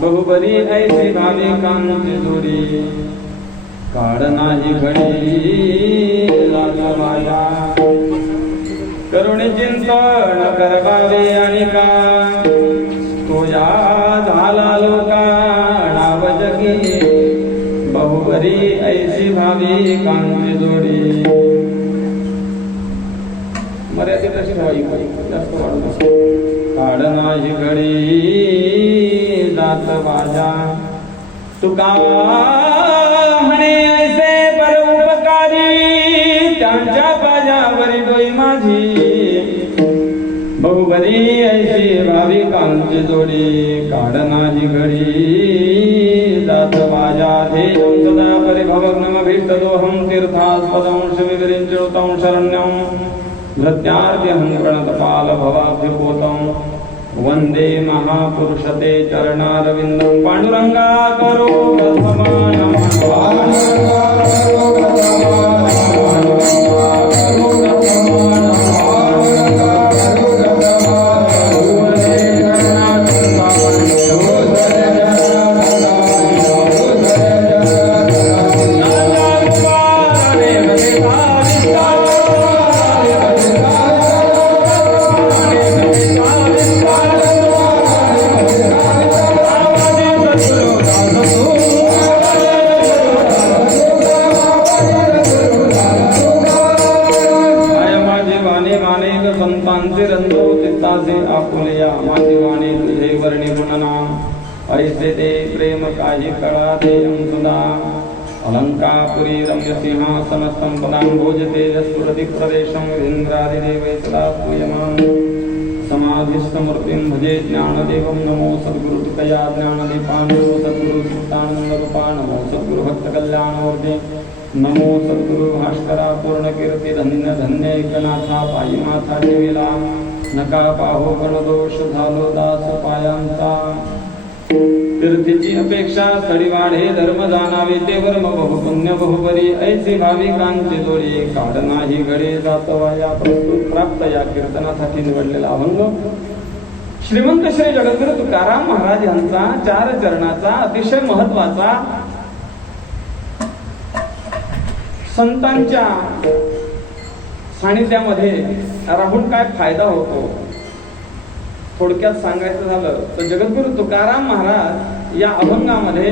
बहुबरी ऐसी भाविकांची जोडी काढ नाही घडी लाज माझ्या करुणी चिंतन करवावे आणि का तो या झाला लोका नाव जगी बहुबरी ऐसी भाविकांची जोडी मर्यादित अशी ठेवावी जास्त वाढत काढ नाही घडी जात माझ्या तुका म्हणे ऐसे परोपकारी त्यांच्या पायावरी डोई माझी बहुबरी ऐशी भाविकांची जोडी काढ नाही घडी जात माझ्या ध्येयं सदा परिभवग्नमभीष्टदोहं तीर्थास्पदं शिवगिरिञ्चोतं शरण्यं धृत्यार्त्यहं प्रणतपाल भवाभ्युपोतं वंदे महापुरुषते चरणारविंदं पांडुरंगा करो प्रथमा संतांचे रंगो चित्ताचे आपुलया माझे गाणे तुझे वर्णी गुणना ऐसे ते प्रेम काही कळा ते सुधा अलंकापुरी रम्य सिंहासन संपदां भोजते स्फुरति प्रदेशं इंद्रादिदेवे सदा स्तूयमान् समाधिस्थमूर्तिं भजे ज्ञानदेवं नमो सद्गुरुतया ज्ञानदीपान् सद्गुरु चित्तानन्दरूपान् नमो सद्गुरु भक्त कल्याणमूर्ते नमो सद्गुरु भास्करा पूर्ण कीर्ती धन्य धन्य एकनाथा पायी माथा ठेविला नका पाहो गणदोष झालो दास पायांचा तीर्थीची अपेक्षा स्थळी वाढे धर्म जाणावे ते वर्म बहुपुण्य बहुबरी ऐसी भाविकांची जोडी काढ नाही घडे जातवा या प्रस्तुत प्राप्त या कीर्तनासाठी निवडलेला अभंग श्रीमंत श्री जगद्गुरु तुकाराम महाराज यांचा 4 चरणाचा अतिशय महत्वाचा संतांच्या सानिध्यामध्ये राहून काय फायदा होतो थोडक्यात सांगायचं झालं तर जगद्गुरु तुकाराम महाराज या अभंगामध्ये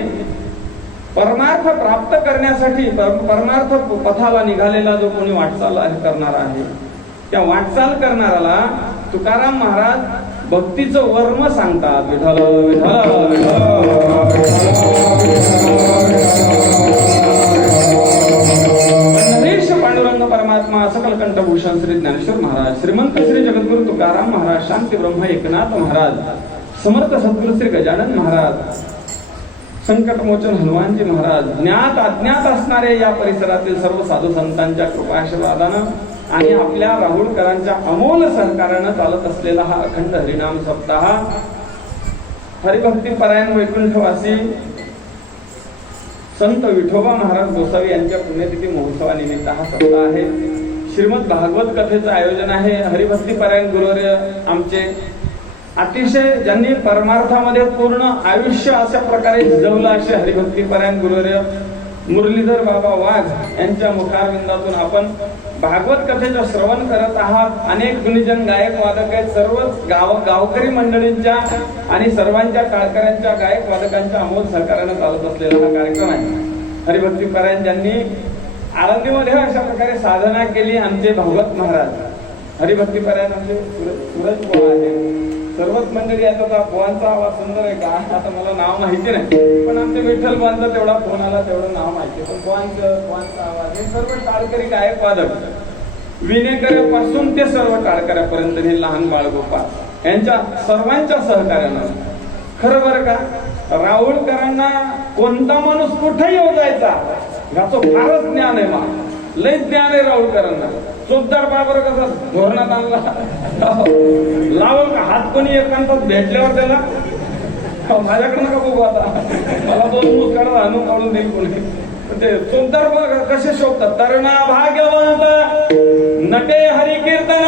परमार्थ प्राप्त करण्यासाठी परमार्थ पथाला निघालेला जो कोणी वाटचाल करणारा आहे त्या वाटचाल करणाऱ्याला तुकाराम महाराज भक्तीचं वर्म सांगतात विठ्ठल पांडुरंग परमात्मा सकल कंठभूषण श्री ज्ञानेश्वर महाराज श्रीमंत श्री जगद्गुरु तुकाराम महाराज शांती ब्रह्म एकनाथ महाराज समर्थ सद्गुरु श्री गजानन महाराज संकटमोचन हनुमानजी महाराज ज्ञात अज्ञात असणारे या परिसरातील सर्व साधू संतांच्या कृपाशीर्वादानं आणि आपल्या राहुलकरांच्या अमोल सहकार्यानं चालत असलेला हा अखंड हरिनाम सप्ताह हरिभक्ती परायण वैकुंठवासी संत विठोबा महाराज गोसावी यांच्या पुण्यतिथी महोत्सवानिमित्त हा सप्ताह आहे श्रीमद भागवत कथेचं आयोजन आहे हरिभक्ती परायण गुरुवर्य आमचे अतिशय ज्यांनी परमार्थामध्ये पूर्ण आयुष्य अशा प्रकारे जगलं असे हरिभक्ती परायण गुरुवर्य मुरलीधर बाबा वाघ यांच्या मुखारविंदातून आपण भागवत कथेचं श्रवण करत आहात अनेक गुणीजन गायक वादक आहेत सर्व गावकरी मंडळींच्या आणि सर्वांच्या टाळकऱ्यांच्या गायक वादकांच्या अमोल सहकार्यानं चालत असलेला हा कार्यक्रम आहे हरिभक्ती परायण ज्यांनी आळंदीमध्ये अशा प्रकारे साधना केली आमचे भागवत महाराज हरिभक्ती परायण आमचे सूरज पोळा आहे सर्वच मंडळी आहेत आता पोहांचा आवाज सुंदर आहे का आता मला नाव माहिती नाही पण आमच्या विठ्ठल पोहांचा तेवढा फोन आला तेवढं नाव माहिती पण पोहांचा आवाज हे सर्व टाळकरी गायक वादक विनेकऱ्यापासून ते सर्व टाळकऱ्यापर्यंत हे लहान बाळगोपाळ यांच्या सर्वांच्या सहकार्यानं खरं बरं का राहुलकरांना कोणता माणूस कुठे येऊ जायचा याचं फारच ज्ञान आहे लय ज्ञान आहे राहुलकरांना चोपदार बाबर कसा धोरणात आणला लावल का हात कोणी एकांतात भेटल्यावर त्याला माझ्याकडे नका बघू आता मला 2 मुसकाड आणून काढून देईल कोणी ते चोपदार बघा कसे शोभतात तरुणा भाग्यवंत नटे हरी कीर्तन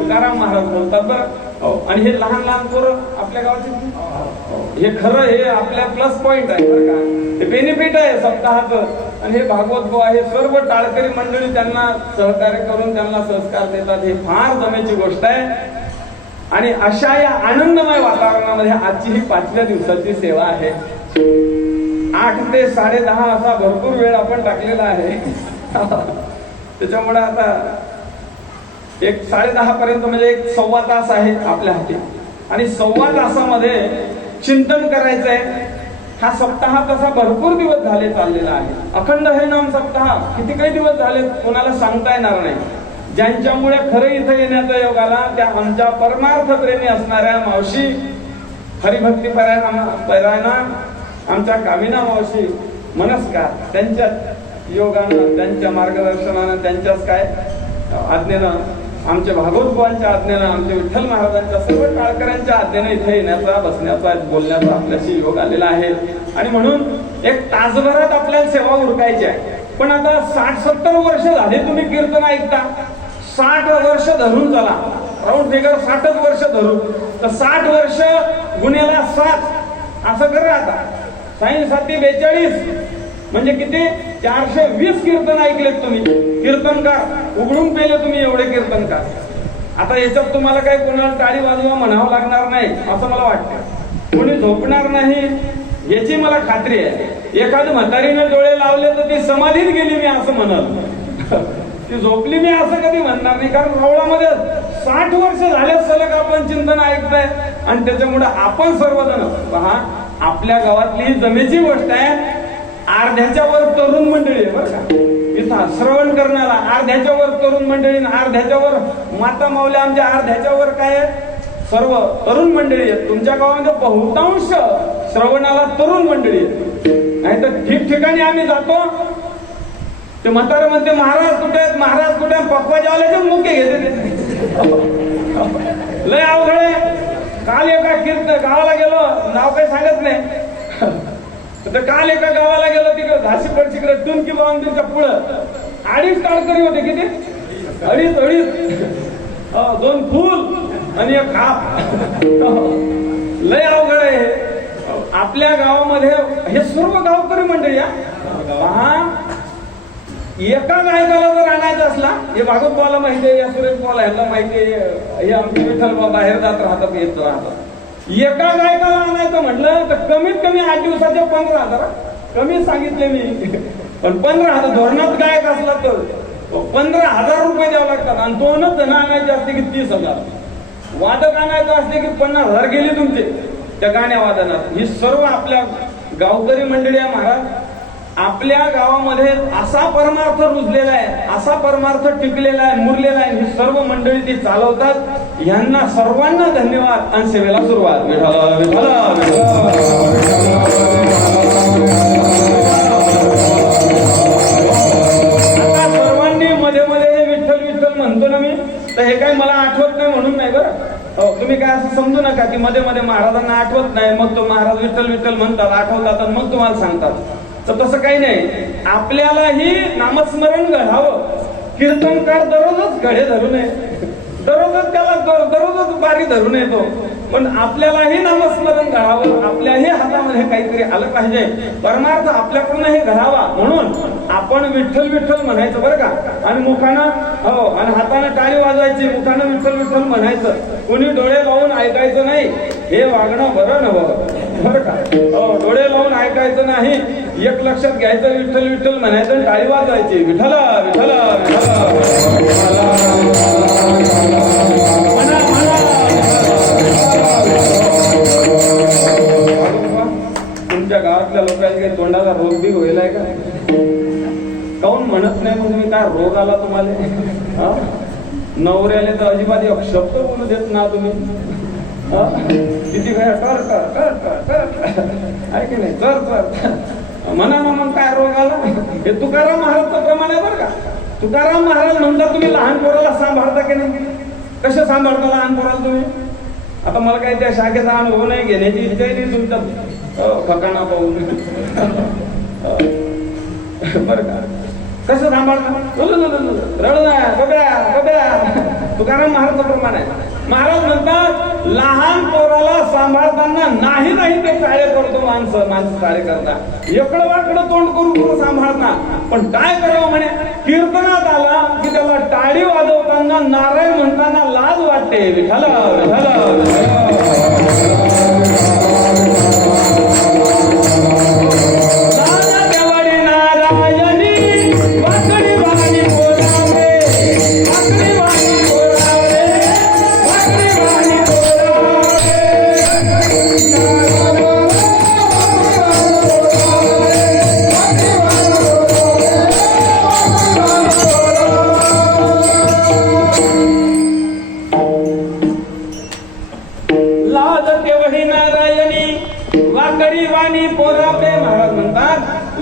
तुकाराम महाराज बोलतात बरं हो, आणि हे लहान लहान पोरं आपल्या गावाचे हे खरं हे आपल्या प्लस पॉइंट आहे बरं का, हे बेनिफिट आहे सप्ताहाचं. आणि हे भागवत गोवा हे सर्व टाळकरी मंडळी त्यांना सहकार्य करून त्यांना संस्कार देतात, हे फार जमेची गोष्ट आहे. आणि अशा या आनंदमय वातावरणामध्ये आजची ही 5व्या दिवसाची सेवा आहे. 8 ते 10:30 असा भरपूर वेळ आपण टाकलेला आहे. त्याच्यामुळे आता एक 10:30 पर्यंत म्हणजे एक 1.25 तास आहे आपल्या हाती. आणि 1.25 तासामध्ये चिंतन करायचंय. हा सप्ताह तसा भरपूर दिवस झाले चाललेला आहे. अखंड हे नाम सप्ताह किती काही दिवस झाले कोणाला सांगता येणार नाही. ज्यांच्यामुळे खरं इथं येण्याचा योग आला त्या आमच्या परमार्थ प्रेमी असणाऱ्या मावशी हरिभक्ती परायणा आमच्या कामिना मावशी मनस्कार, त्यांच्या योगानं, त्यांच्या मार्गदर्शनानं, त्यांच्याच काय आज्ञेनं, आमच्या भागवत बुवांच्या आज्ञेनं, आमच्या विठ्ठल महाराजांच्या सर्व टाळकऱ्यांच्या आज्ञेनं इथे येण्याचा, बसण्याचा, बोलण्याचा आपल्याशी योग आलेला आहे. आणि म्हणून एक तासभरात आपल्याला सेवा उरकायची आहे. पण आता 60-70 वर्ष झाले तुम्ही कीर्तन ऐकता. 60 वर्ष धरून चला, राऊंड फिगर 60च वर्ष धरू तर 60 वर्ष गुन्ह्याला 7 असं करा. आता 6-7-42 म्हणजे किती, 420 कीर्तन ऐकलेत तुम्ही. कीर्तनकार उघडून पेले तुम्ही एवढे कीर्तनकार. आता याच्यात तुम्हाला काही कोणाला टाळी वाजवा म्हणावं लागणार नाही असं मला वाटतं. कोणी झोपणार नाही याची मला खात्री आहे. एखादी म्हातारीने डोळे लावले तर ती समाधीत गेली मी असं म्हणाल, ती झोपली मी असं कधी म्हणणार नाही. कारण रावळामध्ये 60 वर्ष झाले सलग आपण चिंतन ऐकताय. आणि त्याच्यामुळे आपण सर्वजण पहा, आपल्या गावातली ही जमेची गोष्ट आहे. अर्ध्याच्या वर तरुण मंडळी आहे बरं का इथं श्रवण करण्याला. अर्ध्याच्या वर तरुण मंडळी, अर्ध्याच्या वर माता माऊल्या आमच्या, अर्ध्याच्या वर काय सर्व तरुण मंडळी आहेत. तुमच्या गावामध्ये बहुतांश श्रवणाला तरुण मंडळी आहेत. नाही तर ठिकठिकाणी आम्ही जातो ते म्हातारे म्हणते महाराज कुठे आहेत, महाराज कुठे आहेत, पक्वा जेवायचे मुके घेते. लय अवघड आहे. काल एका गावाला गेलो, नाव काही सांगत नाही, तर काल एका गावाला गेलो तिकडे झाशी पडशीकडे टुनकी बावनच्या पुढं 2.5 टाळकरी होते. किती, 2.5 2 फूल आणि 1 खाप. लय अवघड आहे. आपल्या गावामध्ये हे सर्व गावकरी मंडळी पहा, एका गायकाला जर आणायचा असला, हे भागवत बाला माहिती आहे, या सुरेश बाला ह्यांना माहिती आहे, हे आमचे विठ्ठल बाहेर जात राहतात, येत राहतात. एका गायकाला आणायचं म्हटलं तर कमीत कमी 8 दिवसाचे 15,000 कमी सांगितले मी. पण 15,000 धोरणात गायक असला तर 15,000 रुपये द्यावं लागतात. आणि 2 जण आणायचे असते की 30,000. वादक आणायचं असते की 50,000 गेले तुमचे त्या गाण्या वादनात. ही सर्व आपल्या गावकरी मंडळी आहे महाराज. आपल्या गावामध्ये असा परमार्थ रुजलेला आहे, असा परमार्थ टिकलेला आहे, मुरलेला आहे. ही सर्व मंडळी ती चालवतात. यांना सर्वांना धन्यवाद आणि सेवेला सुरुवात. आता सर्वांनी मध्ये मध्ये विठ्ठल विठ्ठल म्हणतो ना मी, तर हे काही मला आठवत नाही म्हणून नाही बरं. हो, तुम्ही काय असं समजू नका की मध्ये मध्ये महाराजांना आठवत नाही मग तो महाराज विठ्ठल विठ्ठल म्हणतात, आठवतात आणि मग तुम्हाला सांगतात. तर तसं काही नाही. आपल्यालाही नामस्मरण घडावं. कीर्तनकार दररोजच घडे धरू नये, दररोजच त्याला दररोजच बारी धरून येतो. पण आपल्यालाही नामस्मरण घडावं. आपल्याही हातामध्ये काहीतरी आलं पाहिजे. परमार्थ आपल्याकडूनही घडावा म्हणून आपण विठ्ठल विठ्ठल म्हणायचं बरं का. आणि मुखानं हो, आणि हाताने टाळी वाजवायची, मुखानं विठ्ठल विठ्ठल म्हणायचं. कोणी डोळे लावून ऐकायचं नाही. हे वागणं बरं नव्हतं बरं का. हो, डोळे लावून ऐकायचं नाही. एक लक्षात घ्यायचं, विठ्ठल विठ्ठल म्हणायचं, टाळी वाजवायची, विठ्ठल विठ्ठल तुमच्या गावातल्या लोकांनी काही तोंडाला रोग बी होईल का? काऊन म्हणत नाही मग तुम्ही? काय रोग आला तुम्हाला? नवऱ्याले तर अजिबात एक शब्द बोलू देत ना तुम्ही. किती वेळा कर कर कर कर कर आहे की नाही, कर कर म्हणा ना. मग काय रोग आला? हे तुकाराम महाराजचं प्रमाण आहे बरं का. तुकाराम महाराज म्हणतात तुम्ही लहान पोराला सांभाळता की नाही? कसे सांभाळता लहान पोराला तुम्ही? आता मला काही त्या शाखेचा अनुभव नाही, घेण्याची इच्छा नाही तुमच्या ठिकाणा पाहून बरं का. कसं सांभाळता? रडू नाही, बघा बघा. तुकाराम महाराजचं प्रमाण आहे. महाराज म्हणतात लहान पोराला सांभाळताना नाही ते चाळे करतो माणसं चाळे करतात, इकडं वाकडं तोंड करून सांभाळतात. पण काय करावं म्हणे, कीर्तनात आला की त्याला टाळी वाजवताना नारायण म्हणताना लाज वाटते. विठ्ठल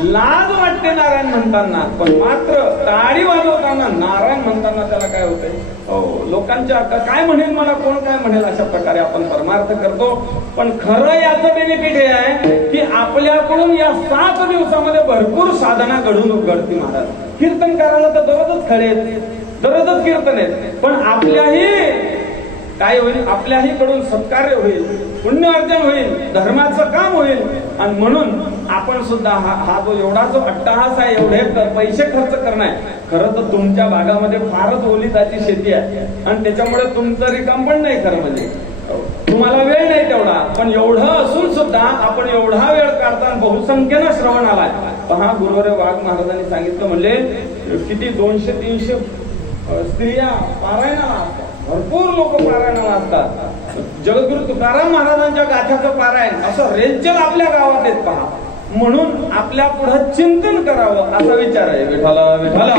लाज वाटते नारायण म्हणताना, पण मात्र टाळी वाजवताना नारायण म्हणताना त्याला काय होतंय, लोकांच्या काय म्हणेल, मला कोण काय म्हणेल, अशा प्रकारे आपण परमार्थ करतो. पण खरं याचं बेनिफिट हे आहे की आपल्याकडून या 7 दिवसामध्ये भरपूर साधना घडती. महाराज कीर्तन करायला तर दररोजच खरे आहेत, दररोजच कीर्तन आहेत, पण आपल्याही काय होईल, आपल्याही कडून सत्कार्य होईल, पुण्य अर्जन होईल, धर्माचं काम होईल. आणि म्हणून आपण सुद्धा हा जो एवढा जो अट्टहास आहे, एवढे पैसे खर्च करणं आहे, खरं तर तुमच्या भागामध्ये फारच ओलिताची शेती आहे आणि त्याच्यामुळे तुमचं रिकाम पण नाही, खरं म्हणजे तुम्हाला वेळ नाही तेवढा. पण एवढं असून सुद्धा आपण एवढा वेळ काढता, बहुसंख्येनं श्रवण आलाय. पहा, गुरुवर्य वाघ महाराजांनी सांगितलं, म्हणले किती 200-300 स्त्रिया पारायणाला असतात, भरपूर लोक पारायणाला असतात. जगद्गुरु तुकाराम महाराजांच्या गाथ्याचं पारायण असं रेंचल आपल्या गावात येत. पहा, म्हणून आपल्या पुढे चिंतन करावं असा विचार आहे. विठाला विठाला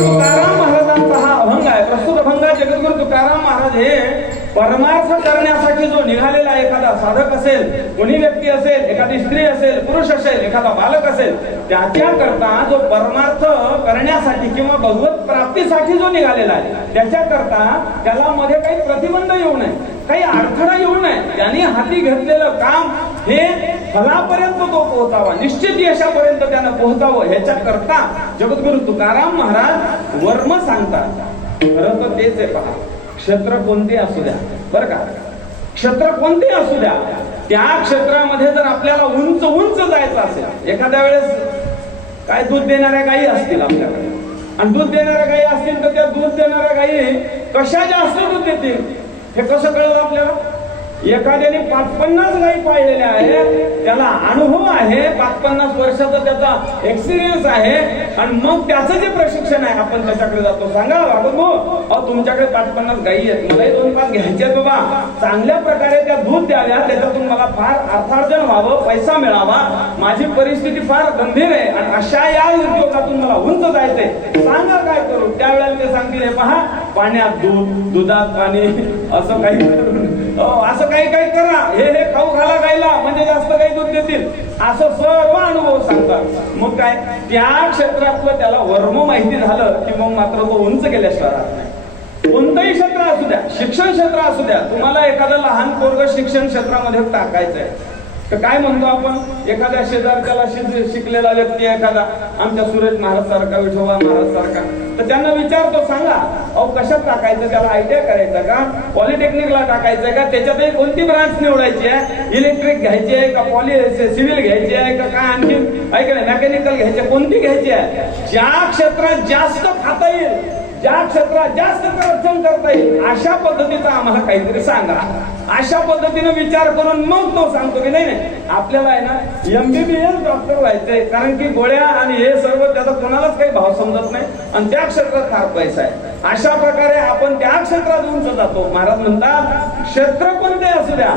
तुकाराम महाराजांचा हा अभंग आहे, प्रस्तुत अभंग. जगद्गुरु तुकाराम महाराज हे परमार्थ करण्यासाठी जो निघालेला एखादा साधक असेल, कोणी व्यक्ती असेल, एखादी स्त्री असेल, पुरुष असेल, एखादा बालक असेल, त्याच्या करता जो परमार्थ करण्यासाठी किंवा भगवत प्राप्तीसाठी जो निघालेला आहे, त्याच्या करता त्याला मध्ये काही प्रतिबंध येऊ नये, काही अडथळा येऊ नये. त्यांनी हाती घेतलेलं काम हे फलापर्यंत तो पोहोचावा, निश्चित यशापर्यंत त्यानं पोहोचावं, ह्याच्या करता जगद्गुरु तुकाराम महाराज वर्म सांगतात. खरं तर तेच आहे. पहा, क्षेत्र कोणते असू द्या, बरं का, क्षेत्र कोणते असू द्या, त्या क्षेत्रामध्ये जर आपल्याला उंच उंच जायचं असेल, एखाद्या वेळेस काय दूध देणाऱ्या गायी असतील आपल्याकडे, आणि दूध देणाऱ्या गायी असतील तर त्या दूध देणाऱ्या गायी कशा जास्त दूध देतील हे कसं कळलं आपल्याला? एखाद्याने 50-50 गायी पाळलेल्या आहे, त्याला अनुभव आहे, 50-50 वर्षाचा त्याचा एक्सपिरियन्स आहे, आणि मग त्याचं जे प्रशिक्षण आहे आपण त्याच्याकडे जातो, सांगा बाबा तुमच्याकडे 50-50 गायी आहेत, मलाही 2-5 घ्यायचे आहेत बाबा, चांगल्या प्रकारे त्या दूध द्याव्या, त्याच्यातून मला फार अर्थार्जन व्हावं, पैसा मिळावा, माझी परिस्थिती फार गंभीर आहे आणि अशा या उद्योगातून मला उंच जायचंय, सांगा काय करू? त्यावेळेला ते सांगतील, हे पहा, पाण्यात दूध, दुधात पाणी, असं काही असं काही काही करा, हे खाऊ घाला गायला, म्हणजे जास्त काही दूध देतील, असं सर्व अनुभव सांगतात. मग काय, त्या क्षेत्रातलं त्याला वर्म माहिती झालं की मग मात्र तो उंच गेल्याशिवाय राहत नाही. कोणतंही क्षेत्र असू द्या, शिक्षण क्षेत्र असू द्या, तुम्हाला एखादं लहान पोरग शिक्षण क्षेत्रामध्ये टाकायचंय तर काय म्हणतो आपण, एखाद्या शेजारच्याला शिकलेला व्यक्ती, एखादा आमच्या सुरेश महाराज सारखा, विठोबा महाराज सारखा, तर त्यांना विचारतो, सांगा अहो कशात टाकायचं, त्याला आयटीआय करायचं का, पॉलिटेक्निकला टाकायचंय का, त्याच्यातही कोणती ब्रांच निवडायची आहे, इलेक्ट्रिक घ्यायची आहे का, सिव्हिल घ्यायची आहे का, काय आणखी ऐकलं मेकॅनिकल घ्यायची, कोणती घ्यायची आहे? ज्या क्षेत्रात जास्त खाता येईल, ज्या क्षेत्रात जास्त करप्शन करता येईल, अशा पद्धतीचा आम्हाला काहीतरी सांगा. अशा पद्धतीने विचार करून मग तो सांगतो की नाही आपल्याला आहे ना MBBS डॉक्टर व्हायचंय, कारण की गोळ्या आणि हे सर्व त्याचा कोणालाच काही भाव समजत नाही आणि त्या क्षेत्रात फार पैसा आहे. अशा प्रकारे आपण त्या क्षेत्रात उंच जातो. महाराज म्हणतात, क्षेत्र कोणते असू द्या,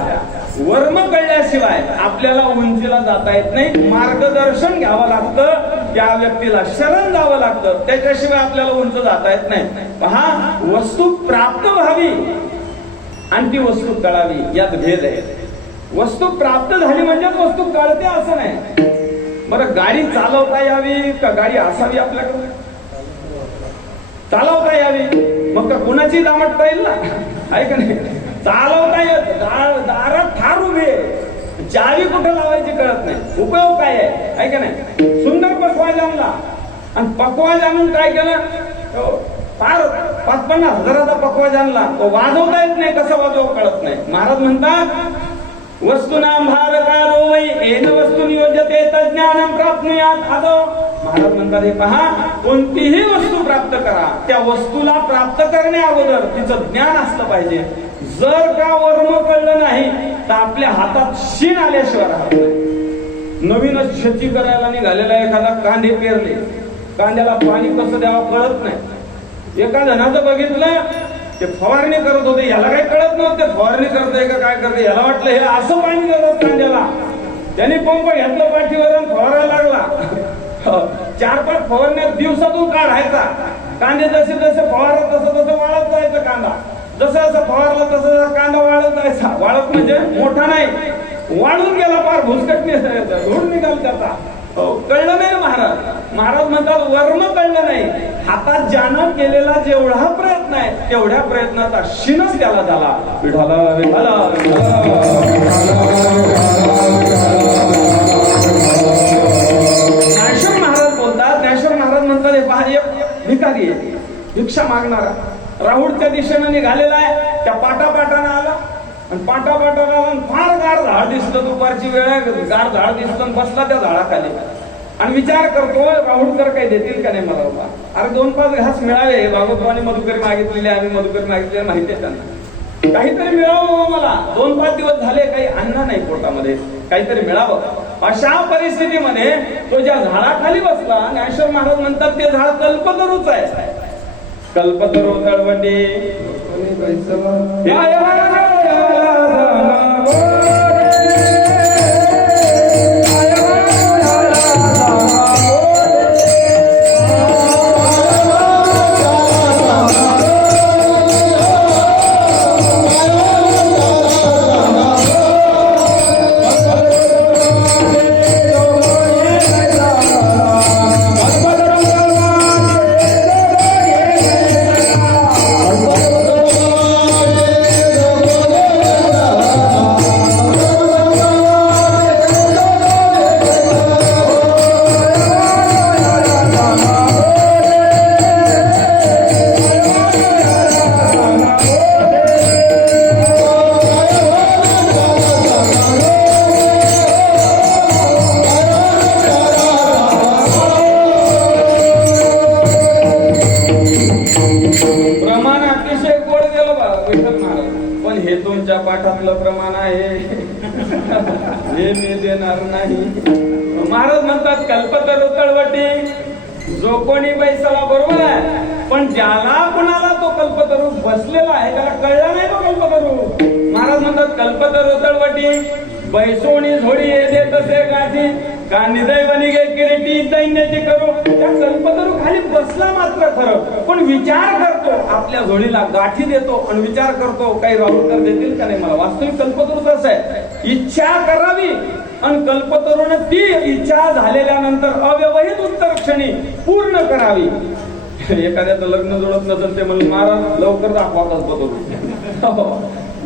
वर्म कळल्याशिवाय आपल्याला उंचीला जाता येत नाही. मार्गदर्शन घ्यावं लागतं, त्या व्यक्तीला शरण जावं लागतं, त्याच्याशिवाय आपल्याला उंच जाता येत नाही. पहा, वस्तू प्राप्त व्हावी आणि ती वस्तू कळावी, यात भेद आहे. वस्तू प्राप्त झाली म्हणजे वस्तू कळते असं नाही. बरं, गाडी चालवता यावी का गाडी असावी आपल्याकडे? चालवता यावी, मग का कुणाची दामटता येईल ना, आहे का नाही? चालवता येत, दारात ठार उभे, चावी कुठं लावायची कळत नाही. उपयोग काय आहे का नाही. सुंदर पकवाज आणला आणि पकवाज आणून काय केलं, फार 50-50 हजाराचा पकवाज आणला, तो वाजवता येत नाही, कसं वाजव कळत नाही. महाराज म्हणतात वस्तुनाम भारकारो वै येन वस्तू नियोजते तज्ञानं प्राप्नुयात आदो. महाराज म्हणतात हे पहा, कोणतीही वस्तू प्राप्त करा, त्या वस्तूला प्राप्त करण्या अगोदर तिचं ज्ञान असलं पाहिजे. जर का वर्म कळलं नाही तर आपल्या हातात शीण आल्याशिवाय राहत नाही. नवीनच शेती करायला निघालेला एखादा कांदे पेरले, कांद्याला पाणी कसं द्यावं कळत नाही. एका जणाचं बघितलं, ते फवारणी करत होते, याला काही कळत नव्हतं ते फवारणी करतोय का काय करतोय. याला वाटलं हे असं पाणी देतात कांद्याला. त्याने पंप घेतलं पाठीवर आणि फवारायला लागला. 4-5 फवारण्या दिवसातून काढायचा. कांदे जसे जसे फवारत तसं वाळत जायचं कांदा. जसं जसं फवारला तसं कांदा वाळत जायचा. वाळत म्हणजे मोठा नाही, वाळून गेला, फार भुसकटणे धूळ निघाल त्याचा. कळलं नाही महाराज म्हणतात वर्म कळलं नाही. हातात ज्यानं केलेला जेवढा प्रयत्न आहे तेवढ्या प्रयत्नाचा शिनच त्याला झाला. विठाला विठाला ज्ञानेश्वर महाराज बोलतात. ज्ञानेश्वर महाराज म्हणतात हे पहा, एक भिकारी आहे, भिक्षा मागणारा, राहुळच्या दिशेनं निघालेला आहे. त्या पाटापाटानं आला आणि पाटापाटाला फार गार झाड दिसलं, दुपारची वेळ आहे, गार झाड दिसलं, बसला त्या झाडाखाली आणि विचार करतो राहुळकर काही देतील का नाही मला बाबा. अरे 2-5 घास मिळावे, बाबूबाने मधुकरी मागितलेली, आम्ही मधुकरी मागितलेली, माहिती आहे त्यांना. काहीतरी मिळावं मला, 2-5 दिवस झाले काही अन्न नाही पोटामध्ये, काहीतरी मिळावं. अशा परिस्थितीमध्ये तो ज्या झाडाखाली बसला, ज्ञानेश्वर महाराज म्हणतात ते झाड कल्पतरूच आहे. कल्पतरू तळवटे पाठातलं प्रमाण आहे हे मी देणार नाही. महाराज म्हणतात कल्पतरू तळवटी, जो कोणी बैसला बरोबर आहे, पण ज्याला कुणाला तो कल्पतरू बसलेला आहे त्याला कळला नाही तो कल्पतरू. महाराज म्हणतात कल्पतरू तळवटी, बैसोणी झोडी येते तसे गाठी, का निदय बनी गे किरीटी दैन्याची करू. त्या कल्पतरू खाली बसला मात्र खरं, पण विचार करतो, आपल्या झोडीला गाठी देतो आणि विचार करतो काही राहुळकर देतील का नाही मला. वास्तविक कल्पतरू कसं आहे, इच्छा करावी आणि कल्पतरूने ती इच्छा झालेल्यानंतर अव्यवहित उत्तर क्षणी पूर्ण करावी. एखाद्याचं लग्न जुळत नसेल ते म्हणून महाराज लवकर दाखवा कल्पतरू.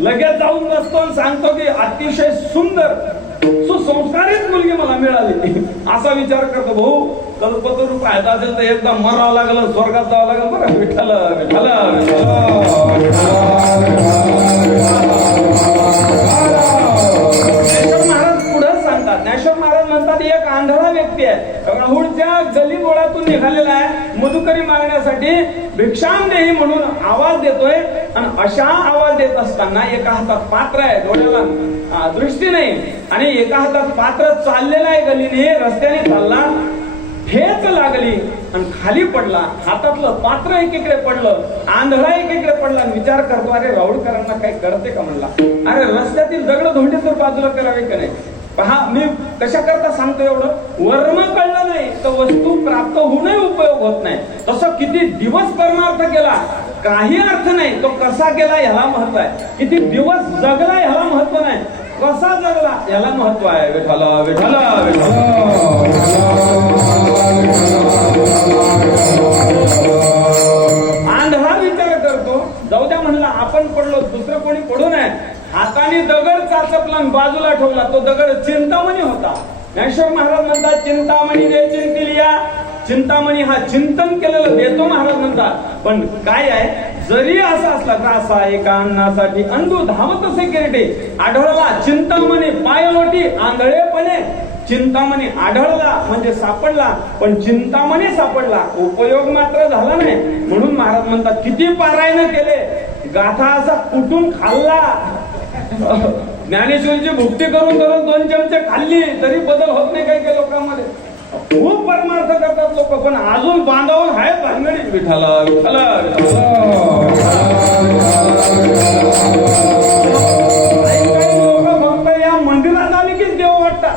लगेच जाऊन बसतो आणि सांगतो की अतिशय सुंदर सुसंस्कारित मुलगी मला मिळाली. असा विचार करतो. भाऊ कल्पतरू फायदा असेल तर एकदा मरावं लागलं, स्वर्गात जावं लागलं. बरं विठ्ठल विठ्ठल ज्ञानेश्वर महाराज पुढे सांगतात. ज्ञानेश्वर महाराज म्हणतात एक आंधळा व्यक्ती आहे, राहुळच्या गलीबोळातून निघालेला आहे, मधुकरी मागण्यासाठी भिक्षामदेही म्हणून आवाज देतोय. आणि अशा आवाज देत असताना एका हातात पात्र आहे, डोळ्याला दृष्टी नाही, आणि एका हातात पात्र चाललेला आहे गलीने, रस्त्याने चालला, ठेच लागली आणि खाली पडला. हातातलं पात्र एकीकडे पडलं, आंधळा एकीकडे पडला. विचार करतो अरे राहुळकरांना काही कळते का म्हणला. अरे रस्त्यातील दगड धोंडे तर बाजूला करावे का नाही. पहा मी कशा करता सांगतो एवढं, वर्म कळलं नाही तर वस्तू प्राप्त होऊनही उपयोग होत नाही. तसं किती दिवस परमार्थ केला काही अर्थ नाही, तो कसा केला ह्याला महत्व आहे. किती दिवस जगला ह्याला महत्व नाही, कसा जगला याला महत्व आहे. विठाला विठाला आंधळा विचार करतो, जाऊ द्या म्हणला आपण पडलो, दुसरं कोणी पडू नये. हाताने दगड वाचपला आणि बाजूला ठेवला. तो दगड चिंतामणी होता. ज्ञानेश्वर महाराज म्हणतात चिंतामणी दे चिंतिलिया. चिंतामणी हा चिंतन केलेलं देतो महाराज म्हणतात. पण काय आहे, जरी असा असला त्रासा एका अन्नासाठी अंधू धावत असे किरटे. आढळला चिंतामणी पायलोटी आंधळेपणे. चिंतामणी आढळला म्हणजे सापडला, पण चिंतामणी सापडला, उपयोग मात्र झाला नाही. म्हणून महाराज म्हणतात किती पारायण केले, गाथा असा कुठून खाल्ला. ज्ञानेश्वरीची भुक्ती करून करून 2 चमचे खाल्ली तरी बदल होत नाही काही काही लोकांमध्ये. खूप परमार्थ करतात लोक, पण अजून बांधावून आहेत भानगडी. विठाला विठाला लोक फक्त या मंदिरात आली की देव वाटतात,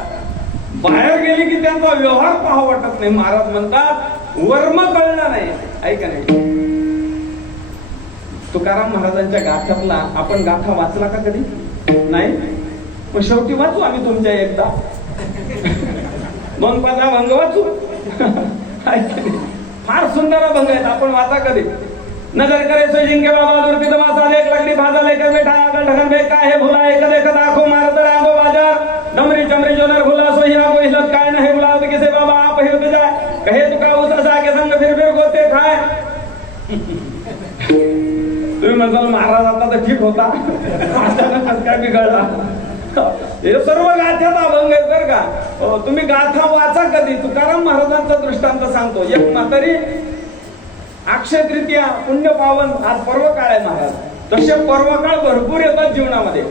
बाहेर गेली की त्यांचा व्यवहार पाहा वाटत नाही. महाराज म्हणतात वर्म कळलं नाही. ऐका नाही, तुकाराम महाराजांच्या गाथ्यातला आपण गाथा वाचला का कधी? नाही. पण शेवटी वाचू आम्ही तुमच्या एकदा 2 पादा भंग वाचू. फार सुंदर अभंग आहेत, आपण वाचा कधी. नजर करे सो जिंके बाबा दुर्ती तमासा एक लकड़ी भाजा लेकर बैठा आगल ढगन बे काहे भुला एक देखत आंखों मारत रांगो बाजार डमरी चमरी जो नर भुला सो ही आगो हिलत काय नहीं भुला तो किसे बाबा आप हिल पे जाए कहे तुका उस रसा के संग फिर गोते खाए. तुम्ही म्हणाल महाराज आता तर ठीक होता, अचानक काय बिघडला. हे सर्व गाथ्यात अभंग आहेत बरं का. तुम्ही गाथा वाचा कधी. तुकाराम महाराजांचा दृष्टांत सांगतो. एक म्हातारी अक्षय तृतीया पुण्य पावन, आज पर्व काळ आहे महाराज. तसे पर्व काळ भरपूर येतात जीवनामध्ये.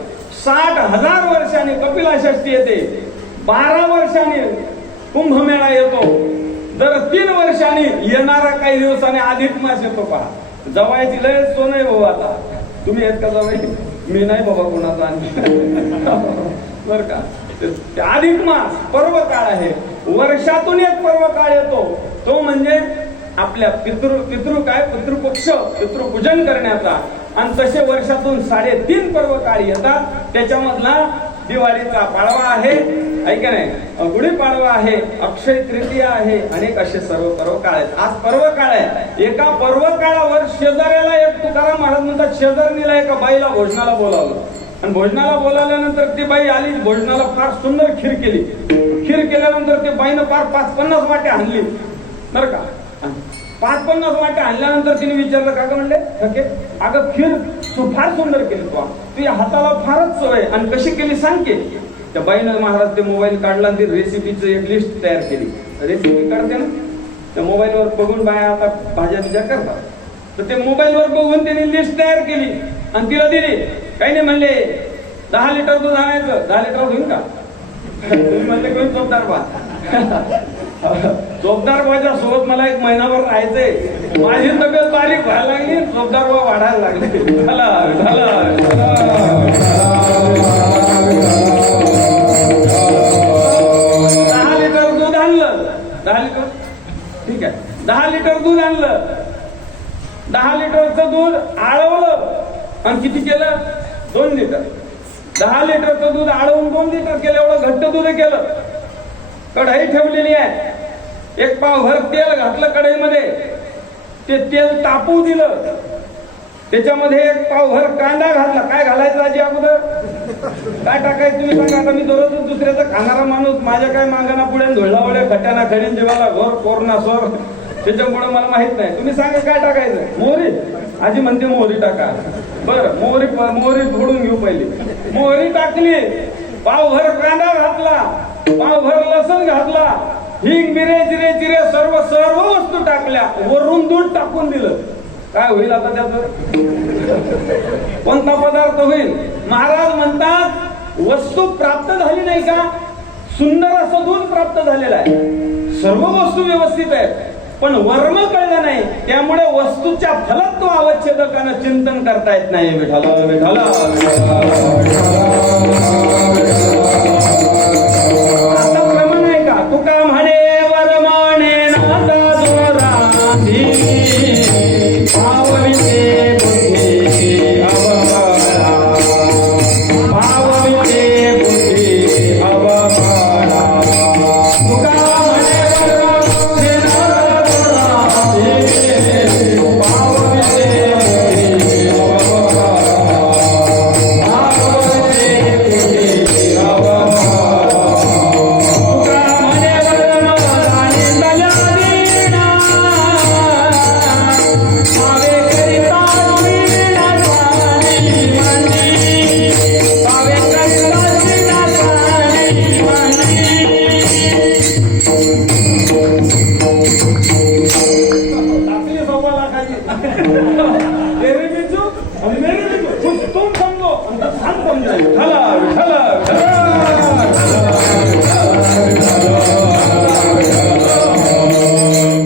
60,000 वर्षांनी कपिला षष्ठी येते, 12 वर्षांनी कुंभमेळा येतो, दर 3 वर्षांनी येणारा काही दिवसांनी अधिक मास येतो. पहा, जवायची लय सोन आहे भाऊ. आता तुम्ही येत का जवाई? मी नाही बाबा कोणाचा बर का. अधिक मास पर्व काळ आहे. वर्षातून एक पर्व काळ येतो, तो म्हणजे आपल्या पितृ पितृपक्ष, पितृपूजन करण्याचा. आणि तसे वर्षातून 3.5 पर्व काळ येतात. त्याच्यामधला दिवाळीचा पाडवा आहे, ऐका नाही, गुढीपाडवा आहे, अक्षय तृतीया आहे, अनेक असे सर्व पर्व काळ आहेत. आज पर्व काळ आहे. एका पर्व काळावर शेजाऱ्याला एक तुकाराम महाराज म्हणतात शेजारणीला एका बाईला भोजनाला बोलावलं. आणि भोजनाला बोलावल्यानंतर ती बाई आली. भोजनाला फार सुंदर खीर केली. खीर केल्यानंतर ते बाईनं फार 5-50 वाटे आणली बरं का. 5-50 वाटे आणल्यानंतर तिने विचारलं का ग म्हणले ठके, अगं खीर तू फार सुंदर केली, तू हाताला फारच सोय आणि कशी केली सांग की. त्या बाईनं महाराज ते मोबाईल काढला आणि ती रेसिपीचं एक लिस्ट तयार केली. रेसिपी काढते ना, त्या मोबाईलवर बघून बाया आता भाज्या बिज्या करतात. तर ते मोबाईलवर बघून त्यांनी लिस्ट तयार केली आणि तिला दिली. काही नाही म्हणले 10 लिटर दूध आणायचं. 10 लिटर होईल का? तुम्ही म्हणले कोण चोपदार बा. चोपदार बाच्या सोबत मला 1 महिनाभर राहायचंय. माझी तब्येत बारीक व्हायला लागली, चोपदार बा वाढायला लागले. 10 लिटर दूध आणलं. 10 लिटर ठीक आहे. 10 लिटर दूध आणलं. 10 लिटरचं दूध आळवलं आणि किती केलं? 2 लिटर. 10 लिटरचं दूध आळवून 2 लिटर केलं. एवढं घट्ट दूध केलं. कढई ठेवलेली आहे. 1 पावभर तेल घातलं कढईमध्ये. ते तेल तापू दिलं. त्याच्यामध्ये 1 पावभर कांदा घातला. काय घालायचं आजी अगोदर? काय टाकायचं तुम्ही सांगा. आता मी दररोज दुसऱ्याचा खाणारा माणूस, माझ्या काय मागाना पुढे धुळावळे खट्याना खडीन जीवाला घोर कोरोना सोर, त्याच्यामुळे मला माहित नाही. तुम्ही सांगा काय टाकायचं? मोहरी. आजी म्हणते मोहरी टाका. बरं, मोहरी फोडून घेऊ पहिली. मोहरी टाकली. पावभर कांदा घातला. पावभर लसूण घातला. हिंग, मिरे, जिरे जिरे सर्व वस्तू टाकल्या. वरून दूध टाकून दिलं. काय होईल आता त्याचं? कोणता पदार्थ होईल? महाराज म्हणतात वस्तू प्राप्त झाली नाही का? सुंदर असं दूध प्राप्त झालेलं आहे. सर्व वस्तू व्यवस्थित आहेत, पण वर्म कळलं नाही. त्यामुळे वस्तूच्या फलत्व अवच्छेदकानं चिंतन करता येत नाही. विठाला विठाला आता प्रमाण आहे का? तुका म्हणे वरमाने नाता दोराधी भावविते बुद्धी अवमाना भावविते बुद्धी अवमाना तुका म्हणे वरमाने नाता दोराधी भावविते बुद्धी अवमाना भावविते बुद्धी तेरे भी चूक और मेरे भी चूक, कुछ तुम समझो और कुछ हम समझो. विठ्ठला विठ्ठला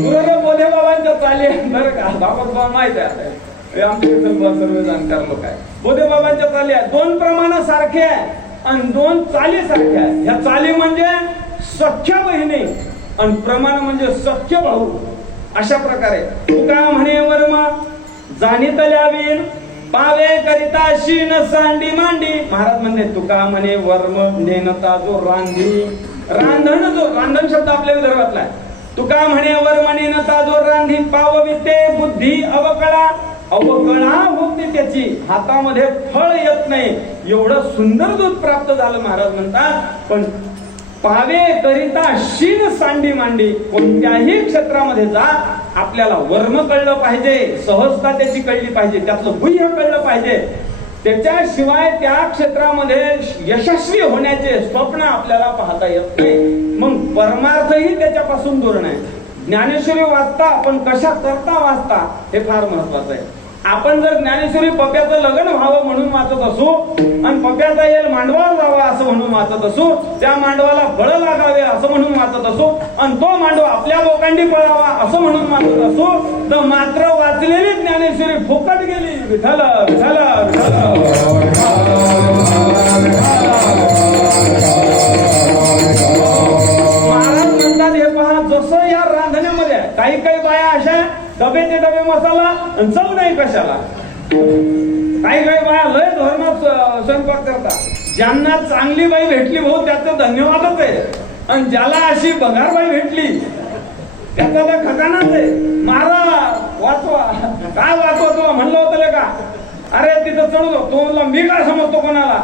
गुरुदेव बोधे बाबांच्या चाली बरं का, बाबा माहित आहे हे आमचे सर्व जाणकार लोक आहे. बोधे बाबांच्या चाली आहे, दोन प्रमाण सारखे आहे आणि दोन चाली सारख्या आहे. ह्या चाली म्हणजे सख्य बहिणी आणि प्रमाण म्हणजे सख्य भाऊ. अशा प्रकारे तुका म्हणे वर्म जाणीतल्या वीण पावे करिता शीन सांडी मांडी. महाराज म्हणते तुका म्हणे वर्म नेनता जो रांधी, रांधण जो रांधण शब्द आपल्या विदर्भातला आहे. तुका म्हणे वर्म नेनता जो रांधी पावविते बुद्धी अवकळा. अवकळा होते त्याची, हातामध्ये फळ येत नाही. एवढं सुंदर दूध प्राप्त झालं महाराज म्हणतात. पण पावे करिता शीन सांडी मांडी. कोणत्याही क्षेत्रामध्ये जा, आपल्याला वर्म कळलं पाहिजे, सहजता त्याची कळली पाहिजे, त्यातलं गुह्य कळलं पाहिजे. त्याच्याशिवाय त्या क्षेत्रामध्ये यशस्वी होण्याचे स्वप्न आपल्याला पाहता येत नाही. मग परमार्थही त्याच्यापासून दूर नाही. ज्ञानेश्वरी वाचता आपण कशा करता वाचता हे फार महत्वाचं आहे. आपण जर ज्ञानेश्वरी पप्याचं लग्न व्हावं म्हणून वाचत असू आणि पप्याचा येल मांडवावर जावा असं म्हणून वाचत असू, त्या मांडवाला फळ लागावे असं म्हणून वाचत असू आणि तो मांडवा आपल्या लोकांनी पळावा असं म्हणून वाचत असू, तर मात्र वाचलेली ज्ञानेश्वरी फुकट गेली. विठ्ठल विठ्ठल महाराज म्हणतात हे पहा, जसं या रांधण्यामध्ये काही काही बाया अशा डबेचे डबे मसाला आणि चव नाही कशाला. काही काही बाया लय धर्मात स्वयंपाक करतात. ज्यांना चांगली बाई भेटली भाऊ त्याचं धन्यवादच आहे, आणि ज्याला अशी बघार बाई भेटली त्याचा तर खजानाच आहे. महाराज वाचवा, काय वाचवा तुला म्हणलं होतं का, अरे तिथं चढू तो म्हणला मी काय समजतो कोणाला.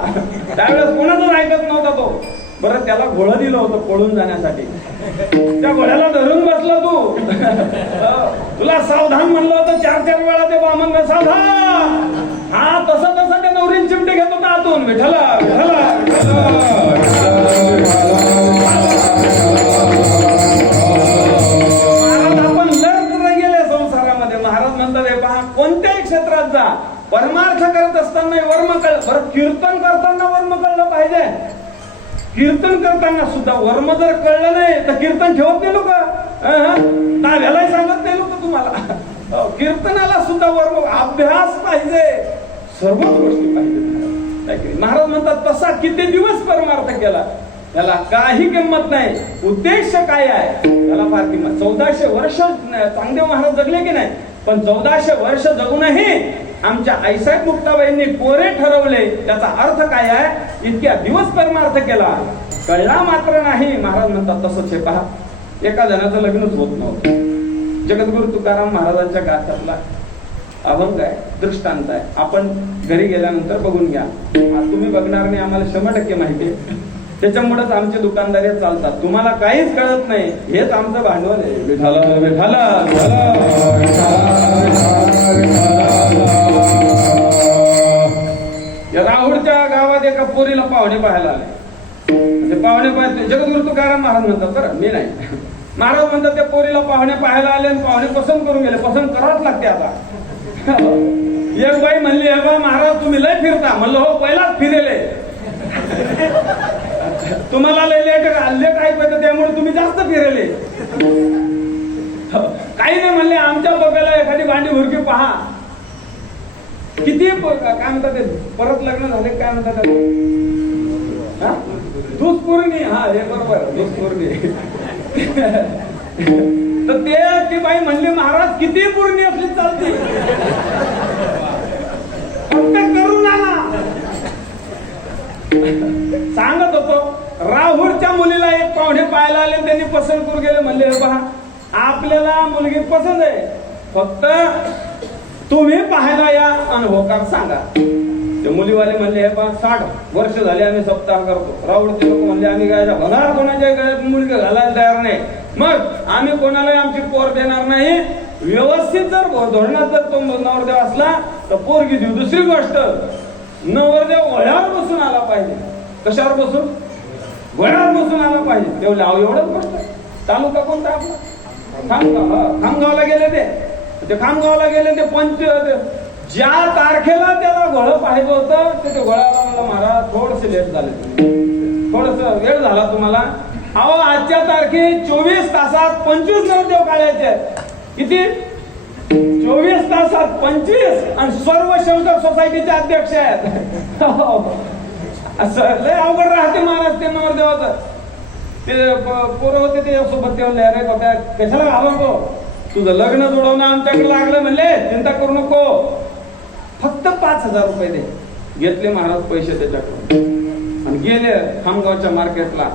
त्यावेळेस कोणाच ऐकत नव्हता तो. बरं त्याला घोडं दिलं होतं पळून जाण्यासाठी, त्या घोड्याला धरून बसला तू. तुला सावधान म्हणलं होतं 4-4 वेळा ते बामन सावधान. हा तसं तसं त्या नवरीन चिमटे घेत होता आतून. विठ्ठला विठ्ठला महाराज आपण लय गेले संसारामध्ये. महाराज म्हणतात हे पहा, कोणत्याही क्षेत्रात जा, परमार्थ करत असताना वर्म कळलं. बरं कीर्तन करताना वर्म कळलं पाहिजे. कीर्तन करताना सुद्धा वर्म जर कळलं नाही तर कीर्तन ठेवत नाही लोक. नाव्यालाही सांगत नाही लोक तुम्हाला. कीर्तनाला सुद्धा वर्म अभ्यास पाहिजे, सर्वच गोष्टी पाहिजे. महाराज म्हणतात तसा किती दिवस परमार्थ केला, त्याला काही किंमत नाही. उद्देश काय आहे त्याला फार किंमत. 1400 वर्ष चांगदेव महाराज जगले की नाही, पण 1400 वर्ष जगूनही आमच्या आईसाहेब मुक्ताबाईंनी कोरे ठरवले. त्याचा अर्थ काय आहे, इतक्या दिवस परमार्थ केला, कळला मात्र नाही. महाराज म्हणतात तसंच हे पहा, एका जणाचं लग्नच होत नव्हतं. जगद्गुरु तुकाराम महाराजांच्या गाथ्यातला अभंग आहे, दृष्टांत आहे. आपण घरी गेल्यानंतर बघून घ्या. तुम्ही बघणार नाही, आम्हाला 100% माहिती आहे. त्याच्यामुळेच आमचे दुकानदारी चालतात. तुम्हाला काहीच कळत नाही, हेच आमचं भांडवल आहे. विठाला विठाला राहुडच्या गावात एका पोरीला पाहुणे पाहायला आले. ते पाहुणे पाहिजे जगद्गुरु तुकाराम महाराज म्हणतात, बरं मी नाही. महाराज म्हणतात त्या पोरीला पाहुणे पाहायला आले आणि पाहुणे पसंत करून गेले. पसंत करावंच लागते आता. एक बाई म्हणली हे बा महाराज तुम्ही लय फिरता. म्हणलं हो पहिलाच फिरेले. तुम्हाला लय लेट ऐकत त्यामुळे तुम्ही जास्त फिरले. काही नाही म्हणले, आमच्या बघायला एखादी गांडी भुरकी पहा. किती काय म्हणतात ते, परत लग्न झाले काय म्हणतात, दुष्पूर्णी. हा हे बरोबर दुष्पूर्णी. तर ते ती बाई म्हणली महाराज किती पूर्णी असली चालते, फक्त करून आणा. सांगत होतो राहुरच्या मुलीला एक पाहुणे पाहायला आले, त्यांनी पसंत करून गेले. म्हणले हे पहा आपल्याला मुलगी पसंत आहे, फक्त तुम्ही पाहायला या आणि होकार सांगा. ते मुलीवाले म्हणले हे पहा 60 वर्ष झाले आम्ही सप्ताह करतो. राहुरचे लोक म्हणले आम्ही काय होणार कोणाच्या गळ्यात मुलगी घालायला तयार नाही, मग आम्ही कोणालाही आमची पोर देणार नाही. व्यवस्थित जर धोरणात जर तो नवरदेव असला तर पोरगी देऊ. दुसरी गोष्ट, नवरदेव घोड्यावर बसून आला पाहिजे. कशावर बसून? घोड्यावर बसून आला पाहिजे. तेवढं एवढंच गोष्ट. तालुका कोणता आपला? खामगाव. खामगावला गेले ते ते खामगावला गेले, ते ज्या तारखेला त्याला घोळ पाहिजे होतं ते घोळाला मला महाराज थोडसे लेट झाले, थोडस वेळ झाला तुम्हाला. अहो आजच्या तारखे 24 तासात 25 नवरदेव काढायचे आहेत. किती? 24 तासात 25. आणि सर्व शंकर सोसायटीचे अध्यक्ष आहेत. असं लय अवघड राहते महाराज ते नवरदेवाचं. ते पोरं होते ते सोबत ते म्हणले, अरे बाबा कशाला घालवतो, तुझं लग्न जोडवणं आमच्याकडे लागलं म्हणले, चिंता करू नको, फक्त 5,000 रुपये दे. घेतले महाराज पैसे त्याच्याकडून आणि गेले खामगावच्या मार्केटला.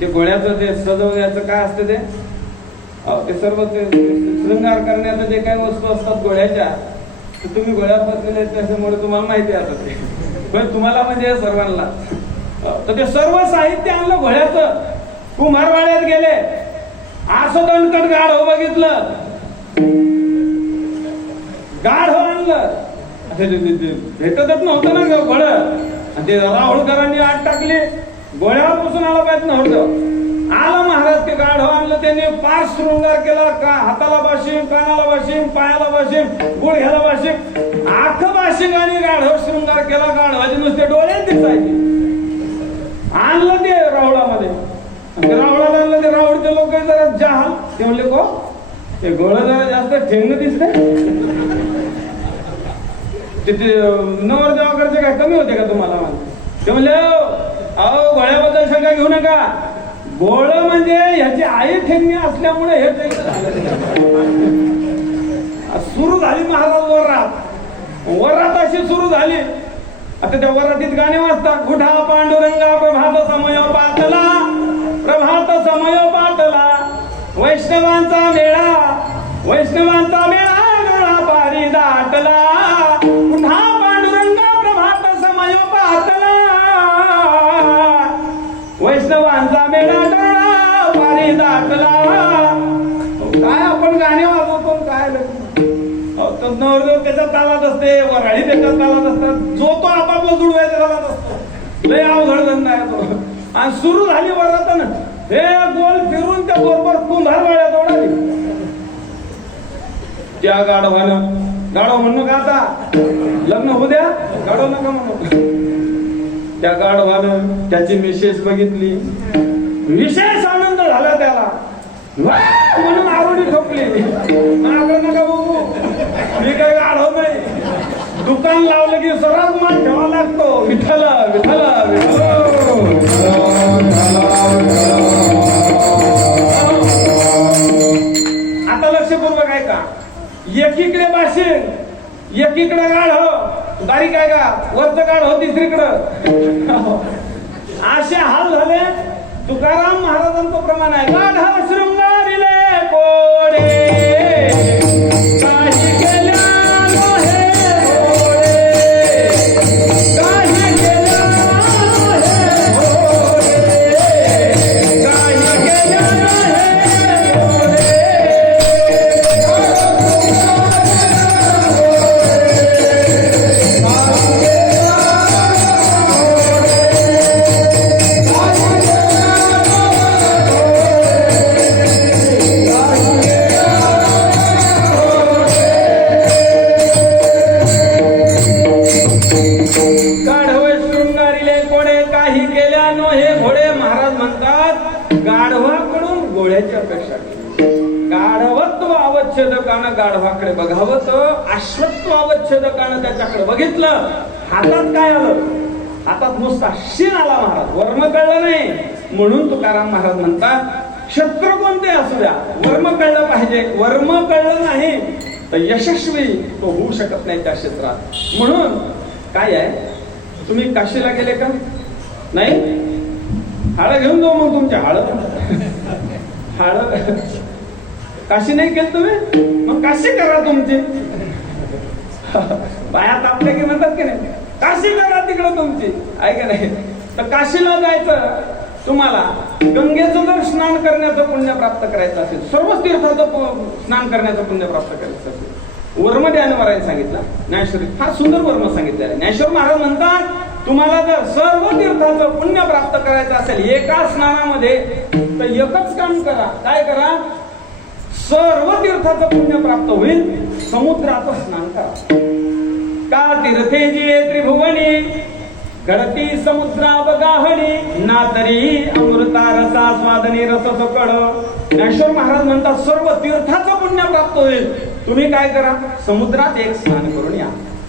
ते गोळ्याचं ते सजवण्याचं काय असतं ते सर्व ते शृंगार करण्याचं जे काही वस्तू असतात गोळ्याच्या, तर तुम्ही गोळ्यात बसलेले त्याच्यामुळे तुम्हाला माहिती आहे ते, पण तुम्हाला म्हणजे सर्वांना. तर ते सर्व साहित्य आणलं घोड्याचं. कुंभारवाड्यात गेले, असं दणकट गाढव बघितलं, गाढव आणलं. भेटतच नव्हतं ना घोड. ते राहुळकरांनी आत टाकली, गोळ्यापासून आला पाहिजे नव्हतं. आला महाराज ते गाढव आणलं, त्याने फार शृंगार केला. का हाताला बाशिंग, कानाला बाशिंग, पायाला बाशिंग, गुडघ्याला बाशिंग, आख बाशिंग आणि गाढव शृंगार केला. गाढवाचे नुसते डोळे दिसायचे. आणलं ते राहुळामध्ये, राहुळाला आणलं. ते राहुळचे लोक जरा जहाल, ते म्हणले को ते गोळ जरा जास्त ठेंगणं दिसते. तिथे नवरदेवाकडचे काय कमी होते का तुम्हाला? ते म्हणले अहो गोळ्याबद्दल शंका घेऊ नका, गोळ म्हणजे ह्याची आई ठेंगणी असल्यामुळे हे सुरू झाली महाराज वरात अशी सुरू झाली. आता त्या वरातीत गाणे वाजतात, गुढा पांडुरंगा प्रभात समय पातला, प्रभात समय पातला, वैष्णवांचा मेळा पारी दाटला, गुढा पांडुरंगा प्रभात समय पातला, वैष्णवांचा मेळा पारी दाटला. काय आपण गाणे वाजवतो काय नवरदेव त्याच्या तालात असते, वराळी त्याच्या तालात असतात, जो तो आपापला जुडवायच्या तालात असतो. लय अवघड धंदा आहे तो. आणि सुरू झाली वरात, हे गोल फिरून त्या बरोबर कुंभारवाड्यात ओढाली. त्या गाढवानं, गाढव म्हणू का आता लग्न होऊ द्या, गाढव नका म्हणू. त्या गाढवानं त्याची मिसेस बघितली, विशेष आनंद झाला त्याला, म्हणून आरोडी ठोकली. नका बघू, मी काय गाढव नाही. दुकान लावलं की सर्वात मान ठेवा लागतो, विठ्ठल विठ्ठल आता लक्षपूर्वक आहे का, एकीकडे बाशिंग, एकीकडे गाढव, बारीक आहे का, वरचं गाढव तिसरीकडं. असे हाल झाले. तुकाराम महाराजांचं प्रमाण आहे, गाढव शृंगारिले कोडे, काही केल्या नोहे घोडे, काही केल्या नोहे घोडे, काही केल्या नोहे घोडे. गाढवाकडे गाढवाकडे बघावं तर अश्वत्व अवच्छेदकानं त्याच्याकडे बघितलं. हातात काय आलं? हातात नुसता शिन आला महाराज, वर्म कळलं नाही. म्हणून तुकाराम महाराज म्हणतात, क्षेत्र कोणते असू द्या, वर्म कळलं पाहिजे. वर्म कळलं नाही तर यशस्वी तो होऊ शकत नाही त्या क्षेत्रात. म्हणून काय आहे, तुम्ही काशीला गेले का? नाही? हाळ घेऊन जाऊ मग तुमच्या. हाळ काशी नाही केलं तुम्ही, मग काशी करा तुमची. पायात आपल्या की म्हणतात की नाही, काशी करा तिकडं तुमची, आहे का नाही? तर काशीला जायचं तुम्हाला, गंगेचं जर स्नान करण्याचं पुण्य प्राप्त करायचं असेल, सर्व तीर्थाचं स्नान करण्याचं पुण्य प्राप्त करायचं असेल, वर्म ध्यानवरायला सांगितलं. ज्ञानेश्वरी फार सुंदर वर्म सांगितलेलं आहे. ज्ञानेश्वर महाराज म्हणतात, तुम्हाला जर सर्व तीर्थाचं पुण्य प्राप्त करायचं असेल एका स्नानामध्ये, तर एकच काम करा. काय करा? सर्व तीर्थाचं पुण्य प्राप्त होईल. समुद्राचं स्नान करा. का तीर्थे जी त्रिभुवनी घडती समुद्रा बगाहणी ना तरी अमृता रसा स्वादनी रस सकळ. ज्ञानेश्वर महाराज म्हणतात सर्व तीर्थाचं पुण्य प्राप्त होईल. तुम्ही काय करा, समुद्रात एक स्नान करून या.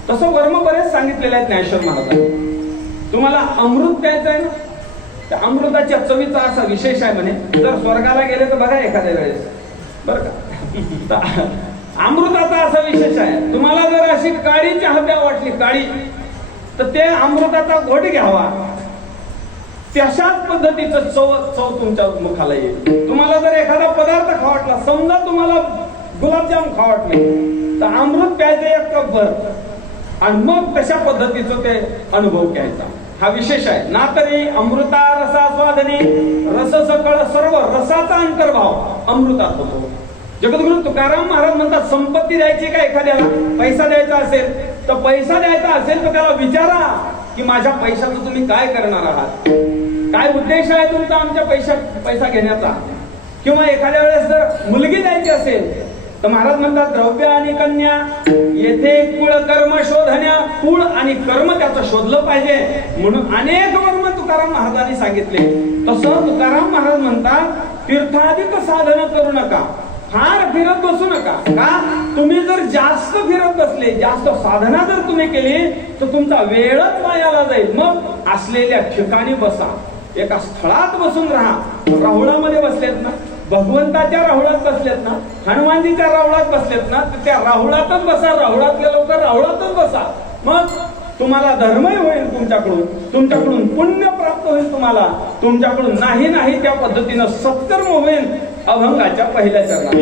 तसं वर्म बरेच सांगितलेले आहेत ज्ञानेश्वर महाराजांनी. तुम्हाला अमृत प्यायचं आहे ना, त्या अमृताच्या चवीचा असा विशेष आहे म्हणे. जर स्वर्गाला गेले तर बघा एखाद्या वेळेस बरं का, अमृताचा असा विशेष आहे. तुम्हाला जर अशी काळी चहा प्या वाटली काळी, तर ते अमृताचा घोट घ्यावा. तशाच पद्धतीचं चव तुमच्या मुखाला येईल. तुम्हाला जर एखादा पदार्थ खावा वाटला, समजा तुम्हाला गुलाबजाम खावा वाटले, तर अमृत प्यायचं एक कपभर आणि मग तशा पद्धतीचं ते अनुभव घ्यायचा. हा विशेष आहे. ना तरी अमृता रसा स्वादनी रस सकळ. सर्व रसाचा अंतर्भाव अमृतात होतो. जगद्गुरु तुकाराम महाराज म्हणतात संपत्ती द्यायची का एखाद्याला, पैसा द्यायचा असेल तर पैसा द्यायचा असेल तर त्याला विचारा की माझ्या पैशाचं तुम्ही काय करणार आहात, काय उद्देश आहे तुमचा आमच्या पैसा घेण्याचा. किंवा एखाद्या वेळेस जर मुलगी द्यायची असेल तर महाराज म्हणतात द्रव्य आणि कन्या येथे कुळ कर्म शोधण्या. कुळ आणि कर्म त्याचं शोधलं पाहिजे म्हणून अनेक वर्म तुकाराम महाराजांनी सांगितले. तसं तुकाराम महाराज म्हणतात तीर्थाधिक साधन करू नका, फार फिरत बसू नका. का, तुम्ही जर जास्त फिरत बसले, जास्त साधना जर तुम्ही केली तर तुमचा वेळच वायाला जाईल. मग असलेल्या ठिकाणी बसा, एका स्थळात बसून राहा. राहुळामध्ये बसलेत ना, भगवंताच्या राहुळात बसलेत ना, हनुमानजीच्या राहुळात बसलेत ना, तर त्या राहुळातच बसा. राहुळातले लोक राहुळातच बसा. मग तुम्हाला धर्मही होईल, तुमच्याकडून पुण्य प्राप्त होईल. तुमच्याकडून नाही त्या पद्धतीनं सत्कर्म होईल. अभंगाच्या पहिल्या चरणात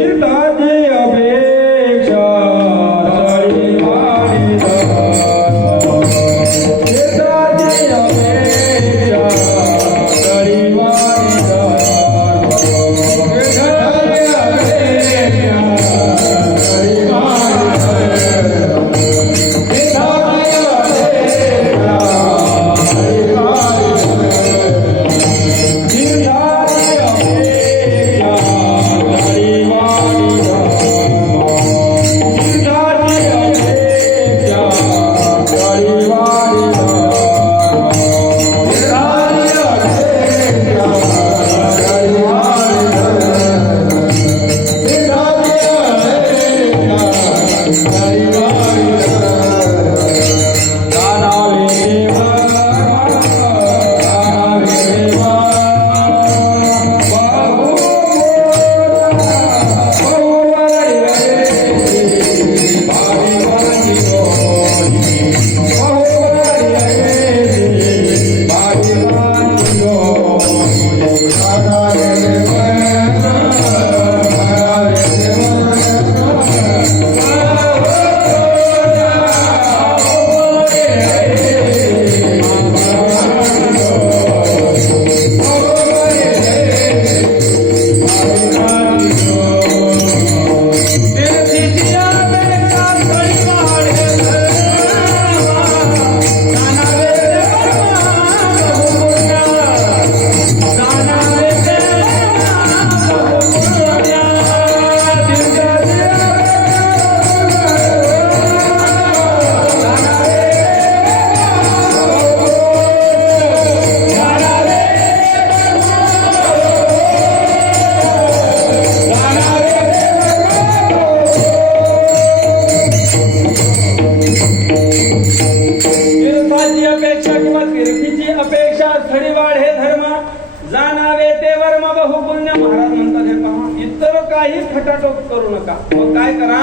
करू नका. मग काय करा,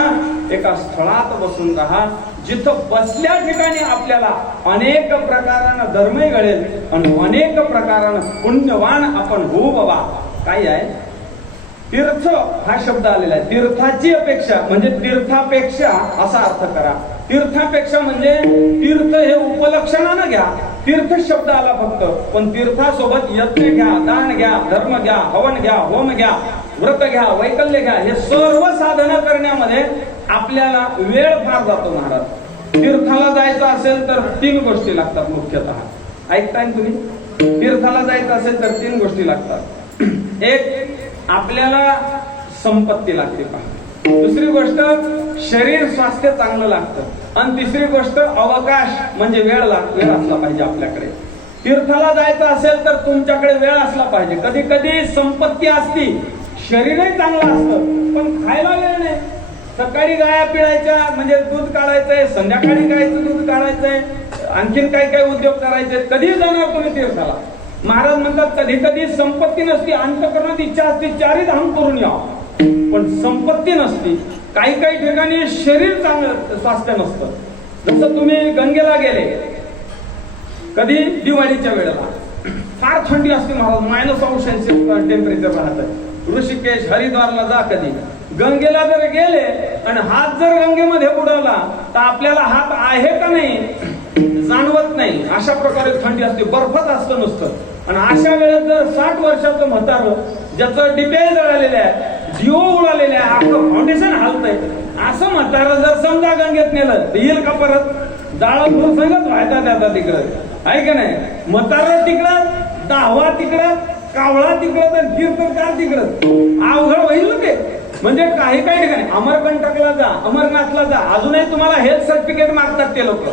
एका स्थळात बसून राहा जिथं बसल्या ठिकाणी आपल्याला अनेक प्रकारानं धर्मही घडेल आणि अनेक प्रकारानं पुण्यवान आपण होऊ. बाबा काय आहे, तीर्थ हा शब्द आलेला आहे. तीर्थाची अपेक्षा म्हणजे तीर्थापेक्षा असा अर्थ करा. तीर्थापेक्षा म्हणजे तीर्थ हे उपलक्षणानं घ्या. तीर्थ शब्द आला फक्त, पण तीर्थासोबत यज्ञ घ्या, दान घ्या, धर्म घ्या, हवन घ्या, होम घ्या, व्रत घ्या, वैकल्य घ्या. हे सर्व साधना करण्यामध्ये आपल्याला वेळ फार जातो. महाराज, तीर्थाला जायचं असेल तर 3 गोष्टी लागतात मुख्यतः. ऐकताय तुम्ही? तीर्थाला जायचं असेल तर 3 गोष्टी लागतात. एक, आपल्याला संपत्ती लागते पहा. दुसरी गोष्ट शरीर स्वास्थ्य चांगलं लागतं. आणि तिसरी गोष्ट अवकाश म्हणजे वेळ असला पाहिजे आपल्याकडे. तीर्थाला जायचं असेल तर तुमच्याकडे वेळ असला पाहिजे. कधी कधी संपत्ती असती, शरीरही चांगलं असतं, पण खायला वेळ नाही. सकाळी गाया पिळायच्या म्हणजे दूध काढायचंय, संध्याकाळी गायचं दूध काढायचंय, आणखीन काही काही उद्योग करायचे. कधी जाणार तुम्ही तीर्थाला? महाराज म्हणतात कधी कधी संपत्ती नसती, अंतःकरणात इच्छा असते चारी धाम करून यावं, पण संपत्ती नसती. काही काही ठिकाणी शरीर चांगलं स्वास्थ्य नसतं. जसं तुम्ही गंगेला गेले कधी दिवाळीच्या वेळेला, फार थंडी असते महाराज, -80 टेम्परेचर राहतं. ऋषिकेश हरिद्वारला जा, कधी गंगेला जर गेले आणि हात जर गंगेमध्ये बुडवला तर आपल्याला हात आहे का नाही जाणवत नाही. अशा प्रकारे थंडी असते, बर्फच असतं नुसतं. आणि अशा वेळेस जर 60 वर्षाचं म्हातारं ज्याचं डिबे जळालेले आहे, दिओ उडालेले आहे, आपलं फाउंडेशन हलतंय, असं म्हातारं जर समजा गंगेत नेलं तर येईल का परत? जाळं संगत व्हायचा त्याचा तिकडं, आहे का नाही? म्हातारं तिकडं, दाहवा तिकडं, कावळा तिकडं, तीर्थकार तिकडं, अवघड होईल ते. म्हणजे काही काही ठिकाणी अमरकंटकला जा, अमरनाथला जा, अजूनही तुम्हाला हेल्थ सर्टिफिकेट मागतात ते लोक.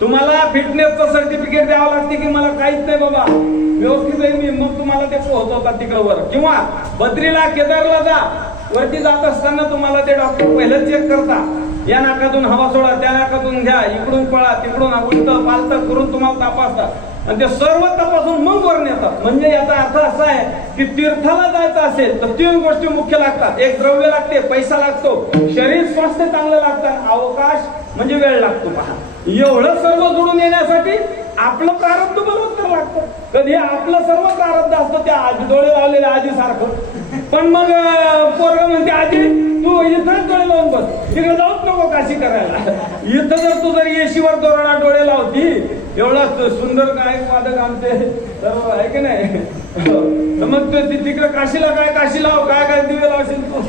तुम्हाला फिटनेसचं सर्टिफिकेट द्यावं लागते की मला काहीच नाही बाबा, व्यवस्थित आहे मी, मग तुम्हाला ते पोहोचवतात तिकडं वर. किंवा बद्रीला, केदारला जा, वरती जात असताना तुम्हाला ते डॉक्टर पहिलं चेक करता, या नाकातून हवा सोडा, त्या नाकातून घ्या, इकडून पळा, तिकडून उलट पालत करून तुम्हाला तपासतात आणि ते सर्व तपासून मग वर नेतात. म्हणजे याचा अर्थ असा आहे की तीर्थाला जायचं असेल तर 3 गोष्टी मुख्य लागतात. एक द्रव्य लागते, पैसा लागतो, शरीर स्वास्थ्य चांगलं लागतं, अवकाश म्हणजे वेळ लागतो. पहा, एवढं सर्व जोडून येण्यासाठी आपलं प्रारब्ध बरोबर लागतं. कधी आपलं सर्व प्रारब्ध असतं त्या आजी डोळे लावलेल्या आजी सारखं, पण मग पोरग म्हणते आजी तू इथंच डोळे लावून बस, तिकडे जाऊच नको काशी करायला. इथं जर तू जर येशीवर दोराला डोळे लावती, एवढा सुंदर गायक वादक आमचे सर्व आहे की नाही, मग तिकडे काशीला काय काशी लाव, काय काय दिवे लावशील तू,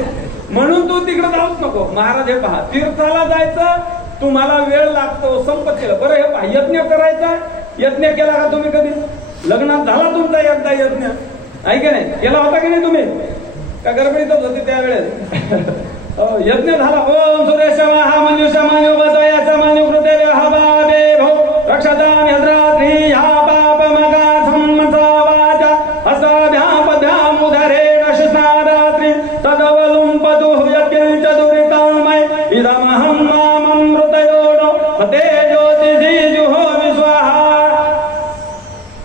म्हणून तू तिकडे जाऊच नको. महाराज हे पहा, तीर्थाला जायचं तुम्हाला वेळ लागतो, संपत्तीला. बरं हे पहा, यज्ञ करायचा, यज्ञ केला का तुम्ही कधी? लग्नात झाला तुमचा एकदा यज्ञ, आहे की नाही? केला होता की नाही तुम्ही? का गडबडीतच होते त्यावेळेस? यज्ञ झाला. ओम सुरेशमा हा मनुष्यमान्य वदयाचा मान्य कृते हा बाबे भो रक्षताम यद्रात्री हा पाप मगा धम्मचा वाचा असाभ्यापद्याम उदरेण शिस्नारात्री तदवलुं पदु यज्ञ दुरितामय इदमहं माममृतयोनो ते ज्योतिषीजुहो विस्वाहा.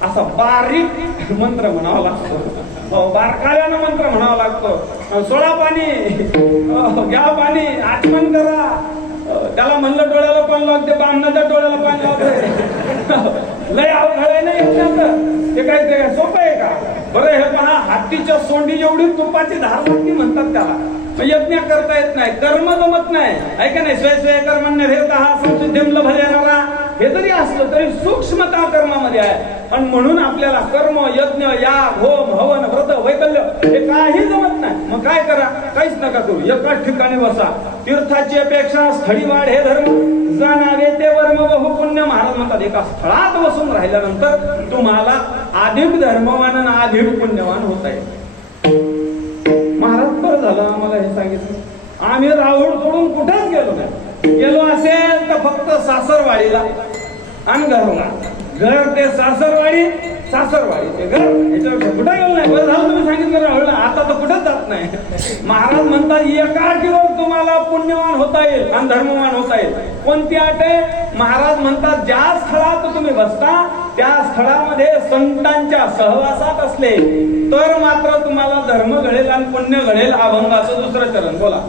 असा बारीक मंत्र म्हणावा लागतो, बारकाल्यानं मंत्र म्हणावा लागतो. सोडा पाणी, घ्या पाणी, आचमन करा. त्याला म्हणलं डोळ्याला पाणी लागते, बामणाच्या डोळ्याला पाणी लागते. लय अवघड आहे नाही ते काय ते सोपं आहे का? बरं हे पहा, हातीच्या सोंडी एवढी तुपाची धार लागते म्हणतात त्याला. यज्ञ करता येत नाही, कर्म जमत नाही, ऐका नाही. स्वय कर्मण्य हा संसिद्धिम लभलेणारा हे जरी असलं तरी सूक्ष्मता कर्मामध्ये आहे. आणि म्हणून आपल्याला कर्म, यज्ञ, याग, होम, हवन, व्रत, वैकल्य हे काही जमत नाही. मग काय करा? काहीच नका करू, एकाच ठिकाणी बसा. तीर्थाची अपेक्षा स्थळी वाढ हे धर्म जाणावे ते वर्म बहु पुण्य. महाराज म्हणतात एका स्थळात बसून राहिल्यानंतर तुम्हाला अधिक धर्मवान आणि अधिक पुण्यवान होता येईल. महाराज बरं झालं आम्हाला हे सांगितलं. आम्ही राहुल सोडून कुठेच गेलो नाही. गेलो असेल तर फक्त सासरवाडीला आणि घरला. घर ते सासरवाडी, सासरवाडी ते घर, याच्यावर कुठे गेलो नाही. बरं झालं तुम्ही सांगितलं राहुलला, आता तर कुठेच जात नाही. महाराज म्हणतात एका अटीवर तुम्हाला पुण्यवान होता येईल आणि धर्मवान होता येईल. कोणती अट आहे? महाराज म्हणतात ज्या स्थळात तुम्ही बसता त्या स्थळामध्ये संतांच्या सहवासात असले तर मात्र तुम्हाला धर्म घडेल आणि पुण्य घडेल. अभंगाचं 2रं चरण बोला.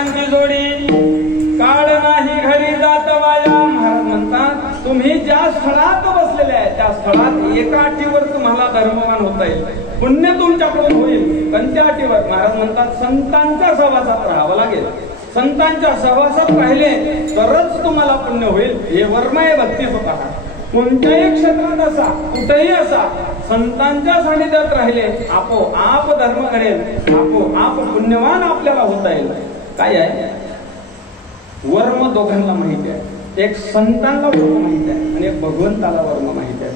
घरांची जोडी काळ नाही घरी जात वाया. महाराज म्हणतात तुम्ही ज्या स्थळात बसलेले आहे त्या स्थळात एका अटीवर तुम्हाला धर्मवान होता येईल, पुण्य तुमच्याकडून होईल. कोणत्या अटीवर? महाराज म्हणतात संतांच्या सहवासात राहावं लागेल. संतांच्या सहवासात राहिले तरच तुम्हाला पुण्य होईल. हे वर्म आहे भक्ती स्वतः. कोणत्याही क्षेत्रात असा कुठेही असा संतांच्या सानिध्यात राहिले आपोआप धर्म घडेल, आपोआप पुण्यवान आपल्याला होता येईल. काय आहे वर्म? दोघांना माहिती आहे. एक संतांना वर्म माहित आहे आणि एक भगवंताला वर्म माहित आहे.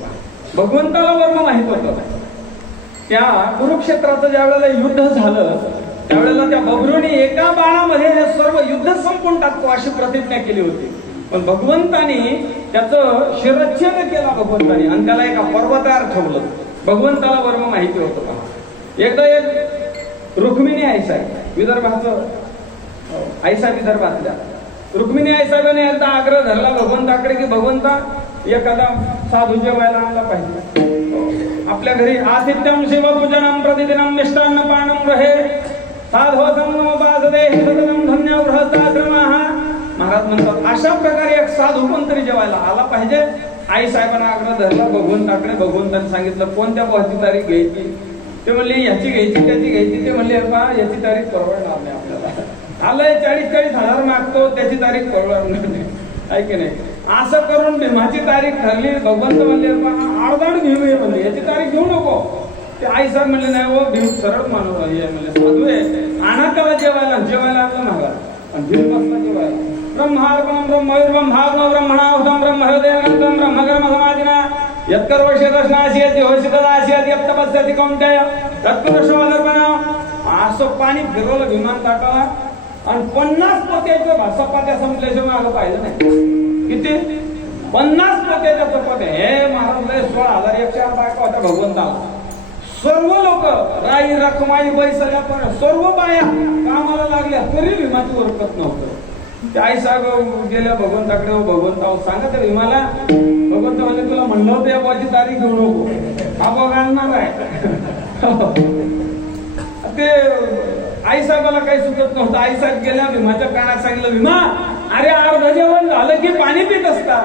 भगवंताला वर्म माहित होतं. त्या कुरुक्षेत्राचं ज्या वेळेला युद्ध झालं त्यावेळेला त्या बबरूने एका बाणामध्ये हे सर्व युद्ध संपून टाकतो अशी प्रतिज्ञा केली होती. पण भगवंतानी त्याचं शिरच्छेद केला भगवंतानी आणि त्याला एका पर्वतावर ठेवलं. भगवंताला वर्म माहिती होतं. पहा एकदा एक रुक्मिणी आईसाहेब विदर्भाचं आईसाहेब विदर्भातल्या रुक्मिणी आईसाहेबांनी एकदा आग्रह धरला भगवंताकडे की भगवंता एखादा साधू जेवायला आणला पाहिजे आपल्या घरी. आतिथ्यम शिवपूजनम प्रतिदिनम मिष्टान्न पानम रहे साधो संगमोपासते सततम धन्य गृहस्थाश्रमः. महाराज म्हणतात अशा प्रकारे एक साधू कोणतरी जेवायला आला पाहिजे. आई साहेबांना आग्रह धरला भगवंताकडे. भगवंताने सांगितलं कोणत्या बसची तारीख घ्यायची? ते म्हणले याची घ्यायची त्याची घ्यायची. ते म्हणले याची तारीख परवडणार नाही आपल्याला. आलंय 40-40 हजार मागतो त्याची तारीख परवडणार नाही. ऐके नाही असं करून भीमाची तारीख ठरली. भगवंत म्हणले आडदाड भीम आहे म्हणले याची तारीख घेऊ नको. ते आई साहेब म्हणले नाही हो भीम सरळ मानव म्हणले साधू आहे आणा त्याला जेवायला. जेवायला आणलं महाराज आणि भीम बसला जेवायला. ब्रह्मार्पणम ब्रह्मयुर्वम भागम ब्रह्मणाहुतम ब्रह्महृदयगंधम ब्रह्मकर्म समाधिना यत्करोषि दर्शनाशियति होशितदाशियति यत्तपस्यति कौंतेय तत्पुरुषोदर्पणा. असं पाणी फिरवलं विमान ताटाला आणि 50 पोत्याच्या चपात्या संपल्याशिवाय आलं पाहिजे नाही. किती? 50 पोत्याच्या चपात्या. हे महाराज 16,108 बायका होत्या भगवंताला. सर्व लोक राई रखमाई बाई सगळ्या पण सर्व बाया कामाला लागल्या तरी भीमाची ओळखत नव्हतं. ते आई साहेब गेल्या भगवंताकडे. भगवंता सांगा त्या भीमाला. भगवंत म्हणजे तुला म्हणलं होतं या बाची तारीख घेऊ नको हा बघणार आहे. ते आई साहेबाला काही सुचत नव्हतं. आई साहेब गेल्या भीमाच्या कानात सांगितलं भीमा अरे अर्ध जेवण झालं की पाणी पित असतात.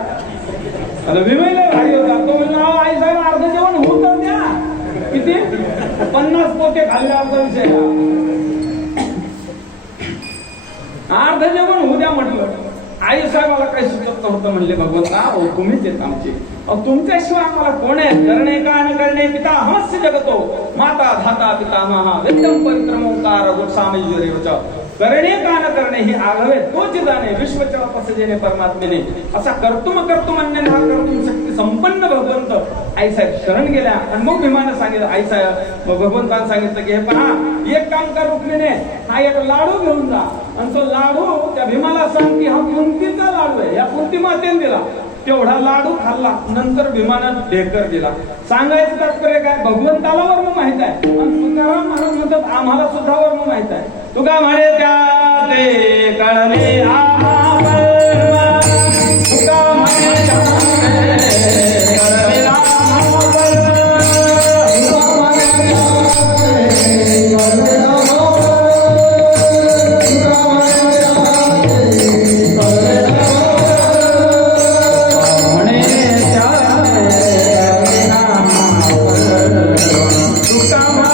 भीमाला भारी होता. तो म्हणला आई साहेब अर्ध जेवण होतं द्या. किती? 50 पोते खाल्ले. अर्ध विषय अर्ध जेवण होऊ द्या म्हटलं. आई साहेबाला काही सुचत नव्हतं. म्हणले भगवंता हो तुम्हीच येत आमचे. तुमच्याशिवाय आम्हाला कोण आहे? करणे का न करणे पिता हमस्य जगतो माता धाता पितामहा वेद्यम पवित्रमोकार गोसामेश्वरी वच. करणे का न करणे हे आघवे तोच जाणे विश्वचर तसजेने परमात्मेने. असा कर्तुम अन्य हा कर्तुम शक्ती संपन्न भगवंत आई साहेब शरण गेल्या. आणि मग भीमाने सांगितलं आई साहेब मग भगवंताने सांगितलं की हे पहा एक काम कर रुक्मिणी हा एक लाडू घेऊन जा आणि तो लाडू त्या भीमाला सांग की हा कुंतीचा लाडू आहे. या कुंती मातेने दिला. तेवढा लाडू खाल्ला. नंतर भीमानं ढेकर दिला. सांगायचं तात्पर्य काय? भगवंताला वर्म माहित आहे आणि तुकाराम महाराज म्हणतात आम्हाला सुद्धा वर्म माहित आहे. तुका म्हणे त्या ते कळले तुका म्हणे Come on.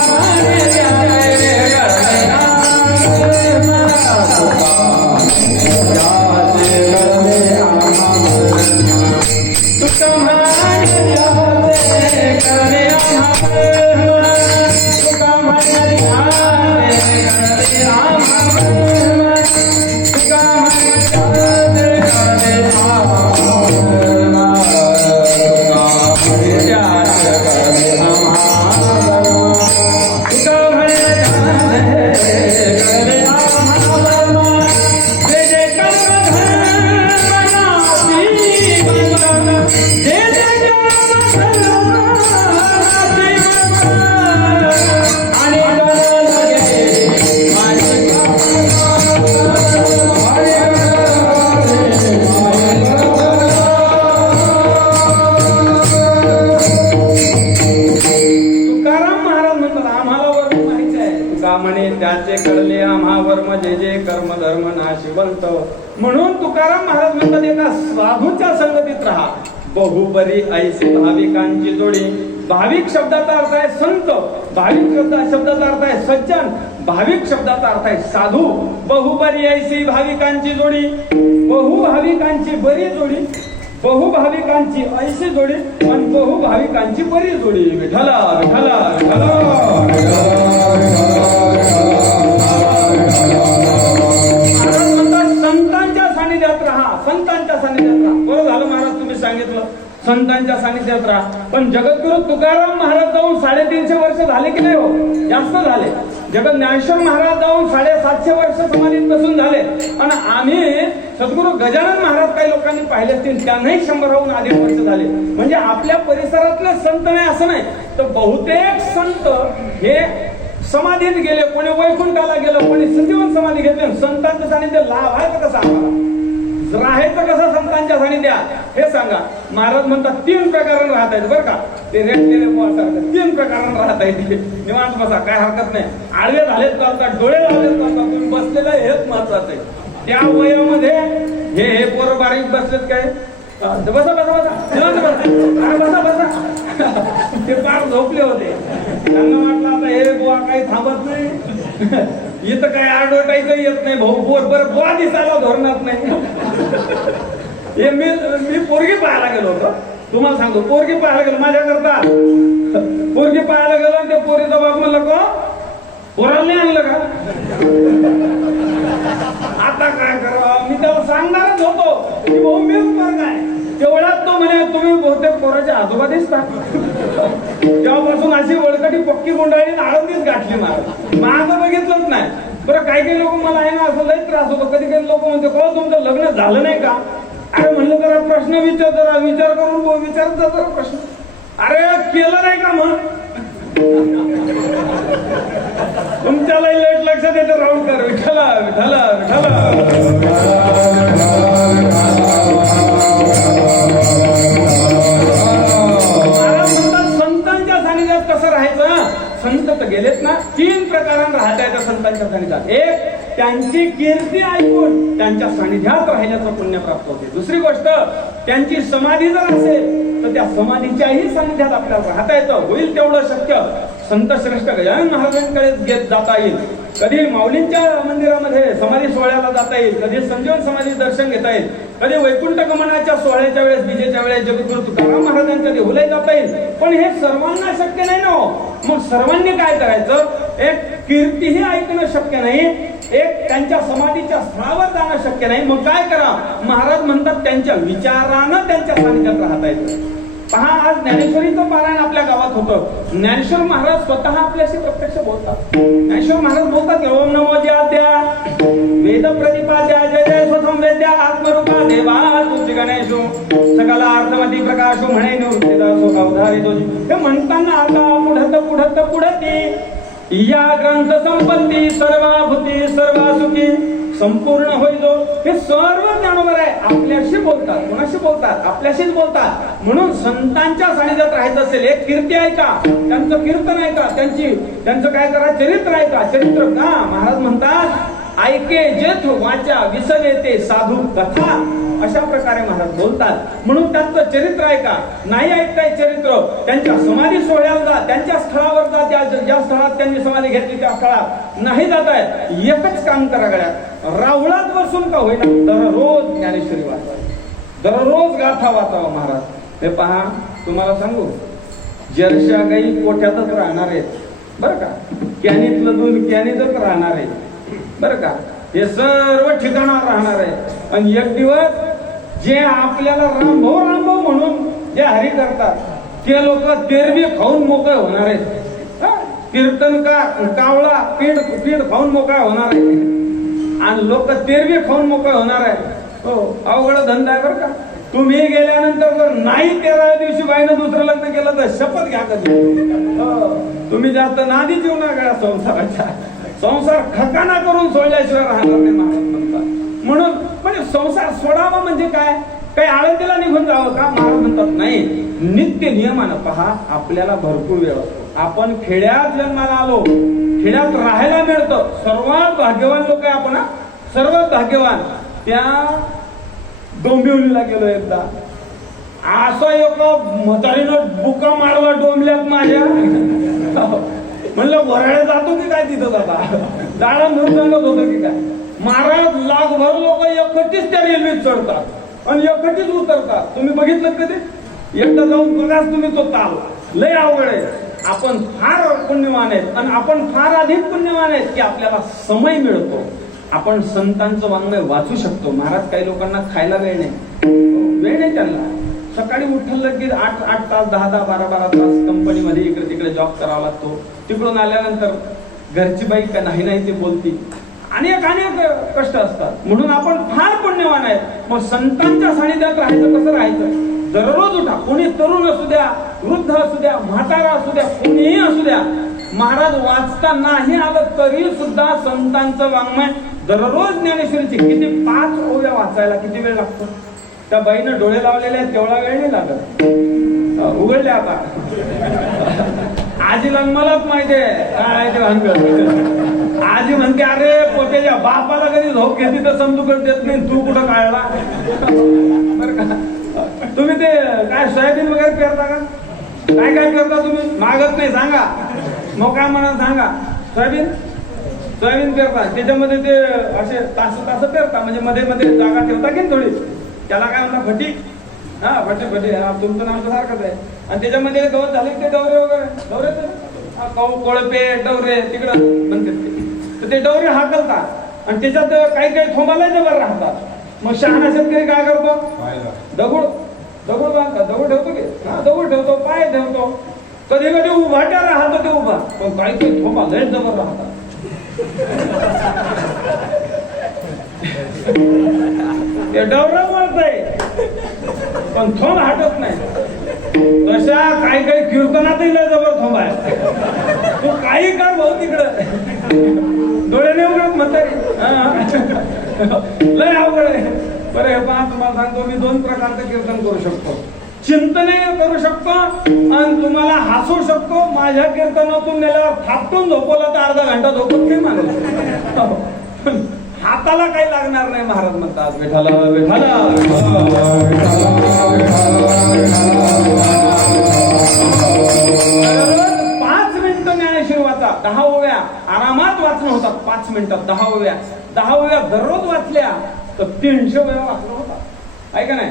नाशिवंत. म्हणून तुकाराम महाराज म्हणतात एका साधूच्या संगतीत राहा. बहुबरी ऐसे भाविकांची जोडी. भाविक शब्दाचा अर्थ आहे संत, भाविक शब्दाचा अर्थ आहे सज्जन, भाविक शब्दाचा अर्थ आहे साधू. बहुबरी ऐसी भाविकांची जोडी, बहुभाविकांची बरी जोडी, बहुभाविकांची ऐशी जोडी आणि बहुभाविकांची बरी जोडी. विठला विठला महाराज म्हणतात संतांच्या सानिध्यात राहा, संतांच्या सानिध्यात राहा. बरं झालं महाराज तुम्ही सांगितलं संतांच्या सानिध्यात राहा. पण जगद्गुरु तुकाराम महाराज जाऊन 350 वर्ष झाले की नाही हो? जास्त झाले. जगत ज्ञानेश्वर महाराज जाऊन 750 वर्ष समाधीत बसून झाले. आणि आम्ही सद्गुरु गजानन महाराज काही लोकांनी पाहिले असतील, त्यांनाही 100 अधिक वर्ष झाले. म्हणजे आपल्या परिसरातले संत नाही असं नाही, तर बहुतेक संत हे समाधीत गेले, कोणी वैकुंठाला गेलं, कोणी संजीवन समाधी घेतली. संतांचं सानिध्य लाभायचं कसं आम्हाला, राहायचं कसं संतांच्या सानिध्यात हे सांगा. महाराज म्हणतात 3 प्रकारानं राहत आहेत बरं का. ते रेटलेले सारखं 3 प्रकारानं राहत आहेत. निवांत बसा, काय हरकत नाही. आडवे झालेत चालतात, डोळे लावलेत चालतात, तुम्ही बसलेलं हेच महत्वाचं आहे. त्या वयामध्ये हे पोरं बारीक बसलेत काय, बसा बसा बसा निवांत बसा, अरे बसा बसा. ते फार झोपले होते, त्यांना वाटलं आता हे बुवा काही थांबत नाही, इथं काही आडवटायचं येत नाही भाऊ, बरं बुवा दिसायला धोरणात नाही. हे मी पोरगी पाहायला गेलो होतो, तुम्हाला सांगतो. पोरगी पाहायला गेलो माझ्याकरता, पोरगी पाहायला गेलो आणि त्या पोरीचा बाप म्हणलं का पोराला नाही आणलं का. आता काय करावं, मी त्याला सांगणारच होतो की भाऊ मी पोरगा आहे. तेवढ्यात तो म्हणे तुम्ही बहुतेक पोराच्या आजोबा दिसता. तेव्हापासून अशी वळकटी पक्की गुंडाळी आळंदीच गाठली मला. माझं बघितलंच नाही. बरं काही लोक मला आहे ना असं लई त्रास होतो. कधी कधी लोक म्हणते को तुमचं लग्न झालं नाही का. अरे म्हणलं जरा प्रश्न विचार, जरा विचार करून विचारचा जरा प्रश्न. अरे केलं नाही का मग. तुमच्याला लेट लक्षात येतं राऊंडकर. विठला विठला विठला. संतांच्या सानिध्यात कसं राहायचं. संत तर गेलेत ना. 3 प्रकारांना राहता येतं संतांच्या सानिध्यात. एक, त्यांची कीर्ती ऐकून त्यांच्या सानिध्यात राहिल्याचं पुण्य प्राप्त होते. दुसरी गोष्ट, त्यांची समाधी जर असेल तर त्या समाधीच्याही सानिध्यात आपल्याला राहता येतं. होईल तेवढं शक्य संत श्रेष्ठ गजानन महाराजांकडे जाता येईल. कधी माऊलींच्या मंदिरामध्ये समाधी सोहळ्याला जाता येईल, कधी संजीवन समाधी दर्शन घेता येईल, कधी वैकुंठ गमनाच्या सोहळ्याच्या वेळेस, विजेच्या वेळेस जगद्गुरु तुकाराम महाराजांच्या देहुलाही जाता येईल. पण हे सर्वांना शक्य नाही ना. मग सर्वांनी काय करायचं. एक, कीर्तीही ऐकणं शक्य नाही. एक, त्यांच्या समाधीच्या स्थळावर जाणं शक्य नाही. मग काय करा. महाराज म्हणतात त्यांच्या विचारानं त्यांच्या सानिध्यात राहता येतं. पहा, आज ज्ञानेश्वरीचं पारायण आपल्या गावात होतं. ज्ञानेश्वर महाराज स्वतः आपल्याशी प्रत्यक्ष बोलतात. ज्ञानेश्वर महाराज बोलतात ओम नमो ज्याद्या वेद प्रतिपाद्या जय जय स्वसंवेद्या आत्मरूपा देवा तुझी गणेशो सकला अर्थमती प्रकाशो म्हणे निवृत्तीदासो अवधारितो. हे म्हणताना आता पुढत पुढत पुढती या ग्रंथ संपत्ती सर्वाभूती सर्वासुखी संपूर्ण होईल. हे सर्व ज्ञानोबर आहे. आपल्याशी बोलतात. कोणाशी बोलतात. आपल्याशीच बोलतात. म्हणून संतांच्या सानिध्यात राहायचं असेल, एक कीर्ती ऐका, त्यांचं कीर्तन ऐका, त्यांचं काय करा, चरित्र ऐका. चरित्र का महाराज म्हणतात ऐके जेथ वाचा विसले ते साधू कथा. अशा प्रकारे महाराज बोलतात. म्हणून त्यांचं चरित्र ऐका. नाही ऐकताय चरित्र, त्यांच्या समाधी सोहळ्याला जा, त्यांच्या स्थळावर जा. ज्या स्थळात त्यांनी समाधी घेतली त्या स्थळात नाही जात आहे. एकच काम करा, गळ्यात राहुळात बसून का होईना दररोज ज्ञानेश्वरी वाचा, दररोज गाथा वाचावा. महाराज हे पहा, तुम्हाला सांगू, जरशा गाई कोठ्यातच राहणार आहेत बरं का. कॅनीतलं दूध कॅनीतच राहणार आहे बरं का. हे सर्व ठिकाणावर राहणार आहे. आणि एक दिवस जे आपल्याला रामभाऊ म्हणून जे हरी करतात ते लोक तेरवी खाऊन मोकळे होणार आहेत. कीर्तनकार कावळा पीठ खाऊन मोकळा होणार आहे आणि लोक तेरवी खाऊन मोकळे होणार आहेत. हो, अवघड धंदा आहे बरं का. तुम्ही गेल्यानंतर जर नाही 13व्या दिवशी बाईनं दुसरं लग्न केलं तर शपथ घ्या कधी. तुम्ही जास्त नादी जीव नका संसाराच्या. संसार खकाना करून सोडल्याशिवाय राहणार नाही महाराज म्हणतात. म्हणून म्हणजे संसार सोडावा म्हणजे काय, काही आळंदीला निघून जावं का महाराज म्हणतात. नाही, नित्य नियमानं. पहा, आपल्याला भरपूर वेळ असतो. आपण खेड्यात जन्माला आलो, खेड्यात राहायला मिळतं. सर्वात भाग्यवान लोक आहे आपण. सर्वात भाग्यवान त्या डोंबिवलीला गेलो एकदा. असा एक म्हातारीनं बुका मारला डोंबल्यात माझ्या. म्हणलं वराळे जातो की काय तिथं आता डाळा मृदंगत होतं की काय. महाराज लाखभर लोक एकटीच त्या रेल्वेत चढतात आणि एकटीच उतरतात. तुम्ही बघितलं कधी? एकदा जाऊन बघाच तुम्ही तो ताल. लय अवघड आहे. आपण फार पुण्यवान आहेत आणि आपण फार अधिक पुण्यवान आहेत की आपल्याला समय मिळतो. आपण संतांचं वाङ्मय वाचू शकतो. महाराज काही लोकांना खायला वेळ नाही त्यांना. सकाळी उठलं की 8 तास 10 12 तास कंपनीमध्ये इकडे तिकडे जॉब करावा लागतो. तिकडून आल्यानंतर घरची बाई का नाही ते बोलती. अनेक कष्ट असतात. म्हणून आपण फार पुण्यवान आहेत. मग संतांच्या सानिध्यात राहायचं. कसं राहायचं? दररोज उठा. कोणी तरुण असू द्या, वृद्ध असू द्या, म्हातारा असू द्या, कोणीही असू द्या. महाराज वाचता नाही आलं तरी सुद्धा संतांचं वाङ्मय दररोज ज्ञानेश्वरीची किती 5 ओव्या वाचायला किती वेळ लागतो? त्या बाईनं डोळे लावलेले आहेत तेवढा वेळ नाही लागत. उघडले आता. आजीला मलाच माहितीये काय ते भानगड. आजी म्हणते अरे पोट्याच्या बापाला कधी झोप घेतली तर समजूकडे देत नाही. तू कुठं काढला? बरं का? तुम्ही ते काय सोयाबीन वगैरे पेरता का? काय पेरता तुम्ही? मागत नाही सांगा. मग काय म्हणा सांगा. सोयाबीन पेरता. त्याच्यामध्ये ते असे तास पेरता. म्हणजे मध्ये जागा ठेवता की थोडी. त्याला काय म्हणता? फटी. हा फटी. तुमचं नाम तर सारखंच आहे. आणि त्याच्यामध्ये गवत झाले ते डवरे वगैरे कोळपे डवरे तिकडं म्हणतात. तर ते डवरे हाकलतात आणि त्याच्यात काही थोंबाला जवळ राहतात. मग शहाणा शेतकरी काय करतो? दगड बांधतात. दगड ठेवतो की दगड ठेवतो, पाय ठेवतो. कधी उभाट्या राहतो ते उभा. पण काही थोंबा लय जवळ राहतात. ते डवरं वळतंय पण थोंब हटत नाही. तशा काही कीर्तनातही लय जबर थोंब आहे. तू काही कर भाऊ तिकडं डोळे नाही उघडत म्हातारी. लय अवघड आहे. बरं हे पहा तुम्हाला सांगतो मी 2 प्रकारचं कीर्तन करू शकतो. चिंतने करू शकतो आणि तुम्हाला हसू शकतो. माझ्या कीर्तनातून नेल्यावर थापटून झोपवला तर अर्धा घंटा झोपत नाही माणूस. हाताला काही लागणार नाही. महाराज म्हणतात विठाला विठाला 5 मिनिटं ज्ञानेश्वरी वाचा. 10 ओव्या आरामात वाचणं होतात. 5 मिनिटात 10 ओव्या. 10 ओव्या दररोज वाचल्या तर 300 वेळा वाचणं होतात. आहे का नाही?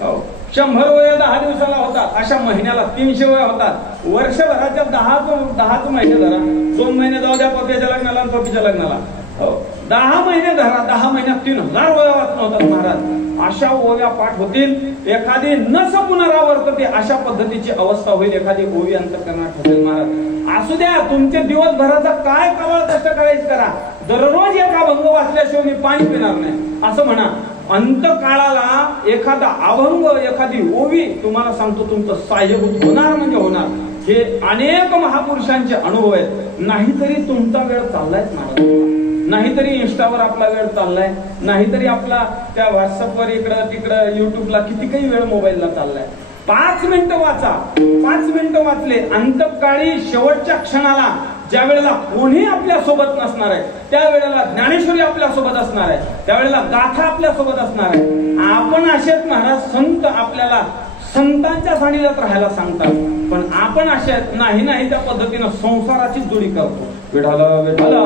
हो. 100 वेळा 10 दिवसाला होतात. अशा महिन्याला 300 वेळा होतात. वर्षभराच्या 10 महिने धरा. 2 महिने जाऊ द्या पप्याच्या लग्नाला आणि पप्पीच्या लग्नाला. हो. 10 महिने धरा. 10 महिन्यात 3000 वेळा वाचणं होतात महाराज. अशा ओव्या पाठ होतील. एखादी नस पुनरावर्तते अशा पद्धतीची अवस्था होईल. एखादी ओवी अंतःकरणात ठसेल महाराज. असू द्या तुमचे दिवसभराचा काय कवळ कष्ट करायचं करा. दररोज एक अभंग वाचल्याशिवाय मी पाणी पिणार नाही असं म्हणा. अंतकाळाला एखादा अभंग एखादी ओवी तुम्हाला सांगतो तुमचं साह्यभूत होणार म्हणजे होणार. हे अनेक महापुरुषांचे अनुभव आहेत. नाहीतरी तुमचा वेळ चाललायच महाराज. नाहीतरी इंस्टावर आपला वेळ चाललाय. नाहीतरी आपला त्या व्हॉट्सअपवर इकडं तिकडं युट्यूबला किती काही वेळ मोबाईलला चाललाय. 5 मिनिटं वाचा. 5 मिनिटं वाचले. अंतकाळी शेवटच्या क्षणाला ज्या वेळेला कोणी आपल्या सोबत नसणार आहे त्यावेळेला ज्ञानेश्वरी आपल्या सोबत असणार आहे. त्यावेळेला गाथा आपल्या सोबत असणार आहे. आपण असेच महाराज संत आपल्याला संतांच्या सानिध्यात राहायला सांगतात. पण आपण असे नाही त्या पद्धतीनं संसाराची जोडी करतो. विठाला विठाला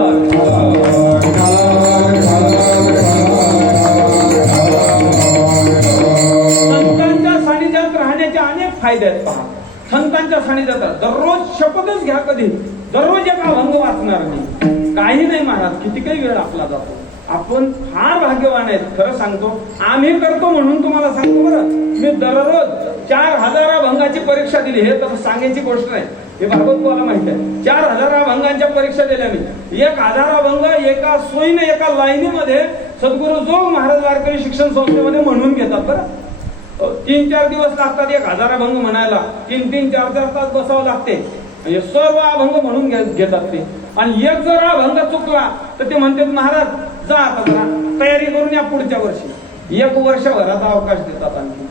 संतांच्या सानिध्यात राहण्याचे अनेक फायदे आहेत. पहा संतांच्या सानिध्यात दररोज शपथच घ्या. कधी दररोज एक अभंग वाचणार नाही. काही नाही महाराज. किती काही वेळ आपला जातो. आपण फार भाग्यवान आहेत. खरं सांगतो आम्ही करतो म्हणून तुम्हाला सांगतो. बरं मी दररोज 4000 अभंगाची परीक्षा दिली. हे तर सांगायची गोष्ट नाही. हे भागवत मला माहिती आहे. 4000 अभंगांच्या परीक्षा दिल्या मी. 1000 अभंग एका सोयीने एका लाईनीमध्ये सद्गुरु जोग महाराज वारकरी शिक्षण संस्थेमध्ये म्हणून घेतात. बरं 3-4 दिवस लागतात 1000 अभंग म्हणायला. 3-3, 4-4 तास बसावं लागते. म्हणजे सर्व अभंग म्हणून घेतात ते. आणि एक जर अभंग चुकला तर ते म्हणतात महाराज जा आता जरा तयारी करून या पुढच्या वर्षी. 1 वर्षभराचा अवकाश देतात. आणखी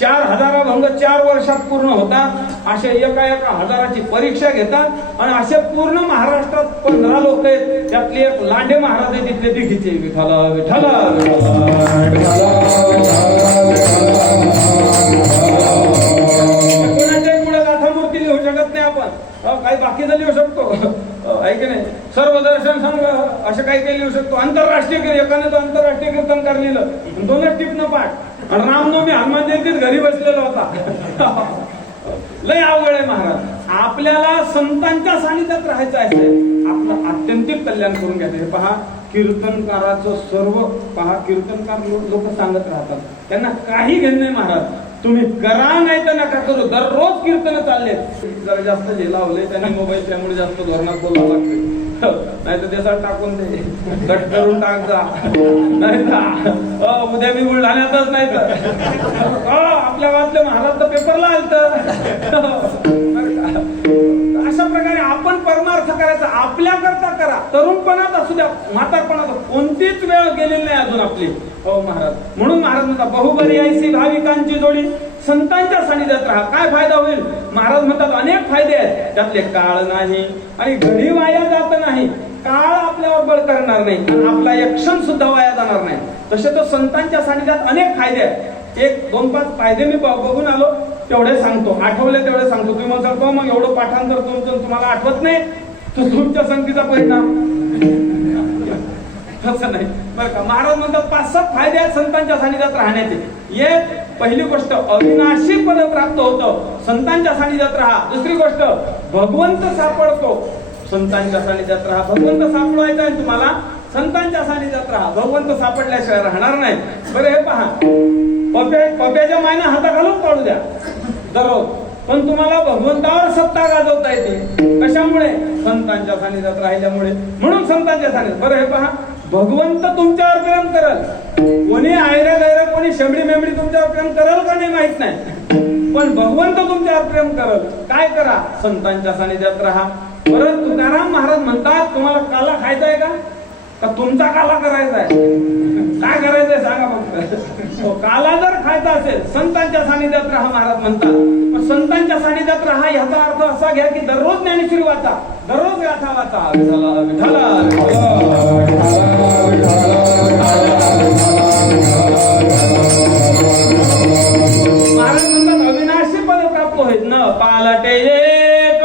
4,000 अभंग 4 वर्षात पूर्ण होतात. असे एका हजाराची परीक्षा घेतात आणि असे पूर्ण महाराष्ट्रात 15 लोक आहेत. त्यातले एक लांडे महाराज आहे तिथले दिघीचे. विठ्ठल विठ्ठल कोणाच्याही पुढे गाथामूर्ती लिहू शकत नाही आपण. काही बाकीचं लिहू शकतो आहे की नाही. सर्वदर्शन संघ असे काही काही लिहू शकतो. आंतरराष्ट्रीय एकाने तो आंतरराष्ट्रीय कीर्तनकार लिहिलं 2च टिपनं पाठ. आणि रामनवमी हनुमान जयंतीत घरी बसलेला होता. लय अवघड आहे महाराज. आपल्याला संतांच्या सानिध्यात राहायचं आहे. आपलं आत्यंतिक कल्याण करून घ्यायचं. हे पहा कीर्तनकाराचं सर्व पहा. कीर्तनकार लोक सांगत राहतात त्यांना काही घेणं नाही महाराज. तुम्ही करा नाही तर नका करू. दररोज कीर्तन चालले. जरा जास्त जे लावले त्यांनी मोबाईल त्यामुळे जास्त धोरणात बोलावं लागते. नाही तर त्याचा टाकून दे कट करून टाक जा. नाही तर उद्या मी बुलढाण्यातच नाही तर आपल्या गावातले महाराज तर पेपरला आलत. अशा प्रकारे आपण परमार्थ करायचा. आपल्या करता करा. तरुणपणात असू द्या म्हातारपणात कोणतीच वेळ गेलेली नाही अजून आपली. हो महाराज. म्हणून महाराज म्हणतात बहुबरी ऐसी भाविकांची जोडी संतांच्या सानिध्यात राहा. काय फायदा होईल महाराज म्हणतात. अनेक फायदे आहेत. त्यातले काळ नाही आणि घडी वाया जात नाही. काळ आपल्यावर बळ करणार नाही आणि आपला एक क्षण सुद्धा वाया जाणार नाही. तसे तो संतांच्या सानिध्यात अनेक फायदे आहेत. 1-2-5 फायदे मी बघून आलो तेवढे सांगतो. आठवले तेवढे सांगतो. तुम्ही म्हणता मग एवढं पाठांतर तुमचं तुम्हाला आठवत नाही तर तुमच्या संगतीचा परिणाम तसं नाही बरं का. महाराज म्हणतात 5-7 फायदे आहेत संतांच्या सानिध्यात राहण्याचे. एक पहिली गोष्ट अविनाशी पद प्राप्त होतं. संतांच्या सानिध्यात राहा. दुसरी गोष्ट भगवंत सापडतो. संतांच्या सानिध्यात राहा. भगवंत सापडवायचा आहे तुम्हाला. संतांच्या सानिध्यात राहा. भगवंत सापडल्याशिवाय राहणार नाही. बरं हे पहा पप्याच्या मायना हाता घालून काढू द्या दररोज पण तुम्हाला भगवंतावर सत्ता गाजवता येते. कशामुळे संतांच्या सानिध्यात राहिल्यामुळे. म्हणून संतांच्या सानिध्यात. बरं हे पहा भगवंत तुमच्यावर प्रेम करल. कोणी आयऱ्या गैर कोणी शेंबडी मेंबडी तुमच्यावर प्रेम करल का नाही माहित नाही पण भगवंत तुमच्यावर प्रेम करल. काय करा संतांच्या सानिध्यात राहा. परत तुकाराम महाराज म्हणतात तुम्हाला काला खायचा आहे का तुमचा काला करायचा आहे. काय करायचंय सांगा फक्त. काला जर खायचा असेल संतांच्या सानिध्यात राहा महाराज म्हणतात. पण संतांच्या सानिध्यात राहा याचा अर्थ असा घ्या की दररोज ज्ञानेश्वरी वाचा. दररोज गाथा वाचा. महाराज म्हणतात अविनाशी पद प्राप्त होईल. न पालटे एक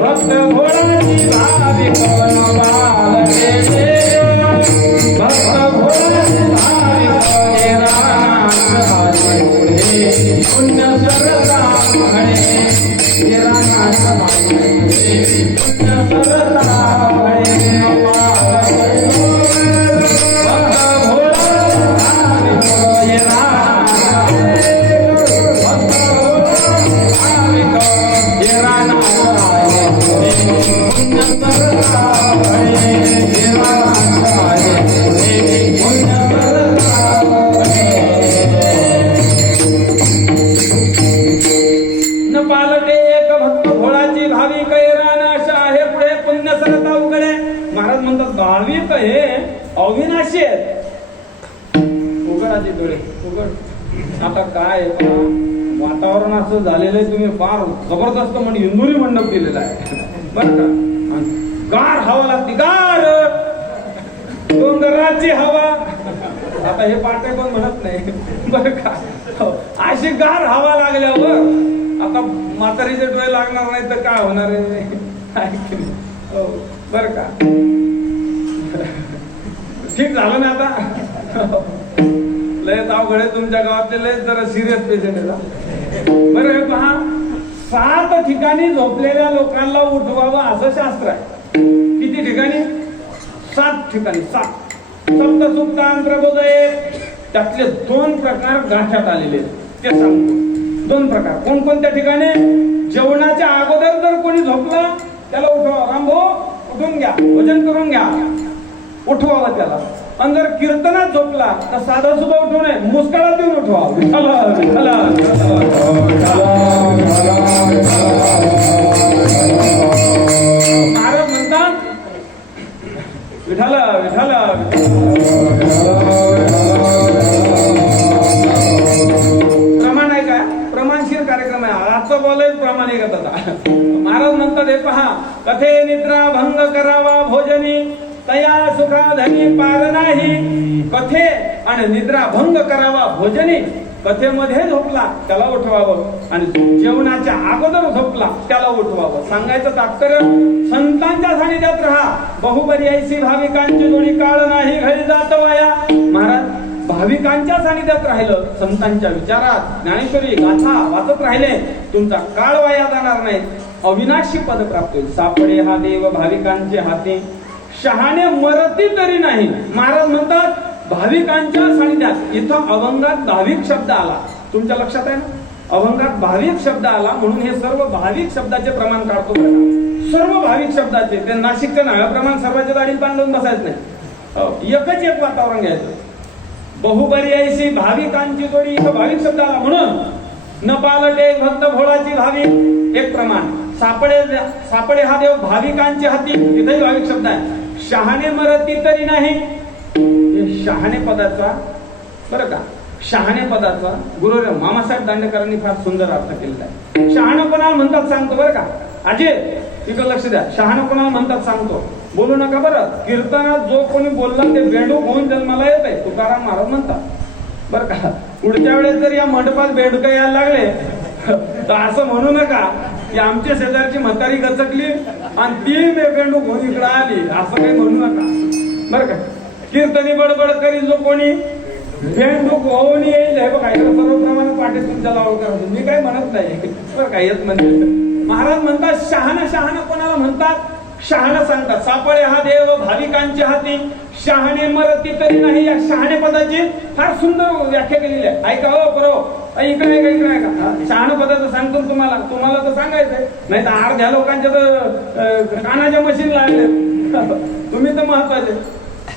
भक्त घोडाची भाविक न पालटे भक्त घोडाची भाविक पुण्य सरता म्हणे पुण्य सरता अविनाशी आहेत. उघडाचे डोळे उघड. आता काय वातावरण असं झालेलं आहे. तुम्ही फार जबरदस्त म्हणजे इंदुरी मंडप दिलेला आहे बरं का. गार हवा लागते. गार डोंगराची हवा. आता हे पाटे पण म्हणत नाही बरं का. अशी गार हवा लागल्यावर आता म्हातारीचे डोळे लागणार नाही तर काय होणार आहे बरं का. ठीक झालं ना आता. लयच अवघड आहे तुमच्या गावातले. लयच जरा सिरियस पेशंट आहे. बरं हे पहा 7 ठिकाणी झोपलेल्या लोकांना उठवावं असं शास्त्र आहे. किती ठिकाणी 7 ठिकाणी. 7 सप्तसुप्तान प्रबोधये त्यातले 2 प्रकार गाठ्यात आलेले ते सांगतो. 2 प्रकार कोणकोणत्या ठिकाणी. जेवणाच्या अगोदर जर कोणी झोपलं त्याला उठवा. रामभो उठून घ्या भोजन करून घ्या उठवावं त्याला. आणि जर कीर्तनात झोपला तर साधा सुद्धा उठवू नये. मुस्काळात देऊन उठवावं. महाराज म्हणतात विठाला विठाला प्रमाण महाराज म्हणतात हे पहा, कथे निद्रा भंग करावा भोजनी, तया सुखाधनी पार नाही. कथे आणि निद्रा भंग करावा भोजनी, कथेमध्ये झोपला त्याला उठवावं आणि जेवणाच्या अगोदर झोपला त्याला उठवावं. सांगायचं तात्पर्य, संतांच्या सानिध्यात राहा. बहुबरी ऐसी भाविकांची जोडी, काळ नाही घरी जात वाया. महाराज भाविकांच्या सानिध्यात राहिलं, संतांच्या विचारात ज्ञानेश्वरी गाथा वाचत राहिले, तुमचा काळ वाया जाणार नाही, अविनाशी पद प्राप्त होईल. सापडे हा देव भाविकांचे हाती, शहाणे मरती तरी नाही. महाराज म्हणतात भाविकांच्या सानिध्यात, इथं अभंगात भाविक शब्द आला, तुमच्या लक्षात आहे ना, अभंगात भाविक शब्द आला म्हणून हे सर्व भाविक शब्दाचे प्रमाण काढतो. सर्व भाविक शब्दाचे, ते नाशिकच्या नावाप्रमाण सर्वांच्या दाढीत बांधून बसायचं नाही, एकच एक वातावरण घ्यायचं. बहुबरी ऐसी भाविकांची जोडी, इथं भाविक शब्द आला म्हणून न पालटे भक्त भोळाची भाविक एक प्रमाण. सापडे हा देव भाविकांचे हाती, इथंही भाविक शब्द आहे. शहाणे मरती तरी नाही, शहाणे पदाचा बरं का, शहाणे पदाचा गुरुदेव मामासाहेब दांडेकरांनी फार सुंदर अर्थ केलेला आहे. शहाणपणा म्हणतात सांगतो बरं का, अजय तिकडे लक्ष द्या. शहाणपणा म्हणतात सांगतो, बोलू नका बरं. कीर्तनात जो कोणी बोलला ते बेंडूक होऊन जन्माला येत आहे, तुकाराम महाराज म्हणतात बरं का. पुढच्या वेळेस जर या मंडपात बेंडक यायला लागले तर असं म्हणू नका की आमच्या शेजारची म्हातारी गचकली आणि ती बेंडूक होऊन इकडे आली, असं काही म्हणू नका बरं का. कीर्तनी बडबड करी जो कोणी बेंडूक होऊन येईल, हे बघा सर्वप्रमाणे पाठी तुमच्या लावळ करायचं, मी काही म्हणत नाही बरं का. येत म्हणजे महाराज म्हणतात शहाणा कोणाला म्हणतात, शहाणा सांगतात. सापळे हा देव भाविकांच्या हाती, शहाणे मरती तरी नाही. या शहाणे पदाची फार सुंदर व्याख्या केलेली आहे. ऐका हो बरो, इकडे ऐका. शहाणे पदाचं सांगतो तुम्हाला तर सांगायचंय, नाही तर अर्ध्या लोकांच्या तर कानाच्या मशीन लागले. तुम्ही तर महत्वाचे.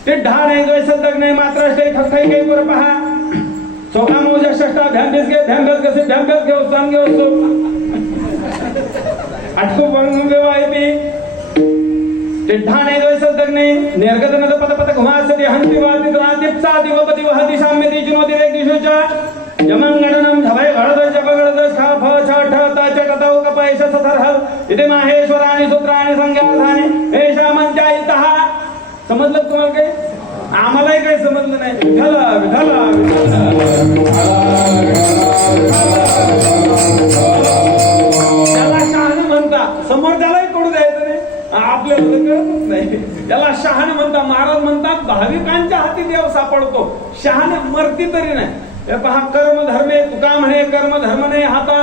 ते ढा नाही द्वैसत नाही मात्र ठकाई काही बरं पहा. चौका मौजा षष्टा ध्यानभेस कसे ध्यानभेस घेऊ सांग घेऊ आठको पडून घेऊ आहे ते ढा नाही द्वैसत नाही निर्गत नद पद पद घुमासते हंती वादी द्वादिप्सा दिवपति वहति साम्यति जुनोति वेग दिशोचा यमंगणनम धवय गळद जपगळद खा फ छ ठ त च ट तौ कपैश ससरहल इति माहेश्वराणि सूत्राणि संज्ञार्थानि एषा मंचायितः. समजलं तुम्हाला काही? आम्हालाही काही समजलं नाही. विठला विठला त्याला शहाणं म्हणता, समोर त्यालाही कळू द्यायचं नाही, आपल्याला तर कळतच नाही. त्याला शहाणं म्हणता. महाराज म्हणतात भाविकांच्या हाती देव सापडतो, शहाणं मरती तरी नाही. हे पहा, कर्म धर्मे तुका म्हणे कर्म धर्म नाही हाता,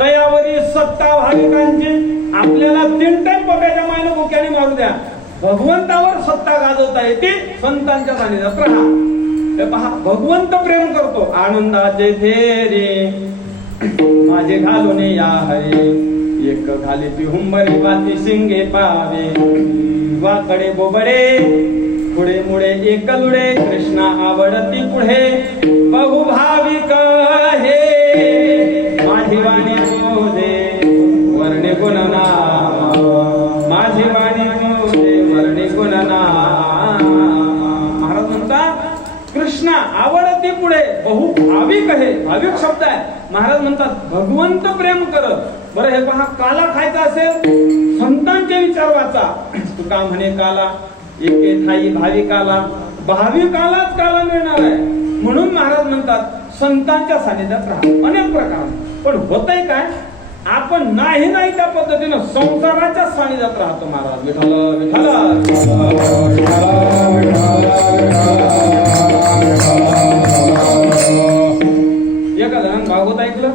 तयावरी सत्ता भाविकांची. आपल्याला 3 टाइम पप्याच्या मायनं भुक्याने मारू द्या, भगवंतावर सत्ता गाजवता येते संतांच्या सानिध्यात राहा. हे पहा, भगवंत प्रेम करतो. आनंदाचे थेरे माझे घालून या हरे, एक घाली ती हुंबरी वाती शिंगे पावे, वाकडे बोबडे पुढे मुळे एक लुडे, कृष्णा आवडती पुढे बहुभाविक हे, माझी वाणी मोदे वर्णे गुणना, माझी वाणी मोदे वर्णे गुणना. महाराज म्हणतात कृष्णा आवडती पुढे बहुभाविक हे, भाविक शब्द आहे. महाराज म्हणतात भगवंत प्रेम करत. बरं हे पहा, काला खायचा असेल संतांचे विचार वाचा. तुका म्हणे काला एके ठाई भाविकाला, भाविकालाच काला मिळणार आहे. म्हणून महाराज म्हणतात संतांच्या सानिध्यात राहा. अनेक प्रकार, पण होतंय काय, आपण नाही त्या पद्धतीनं संसाराच्या सानिध्यात राहतो. महाराज विठ्ठल विठ्ठल. एका जणांनी भागवत ऐकलं,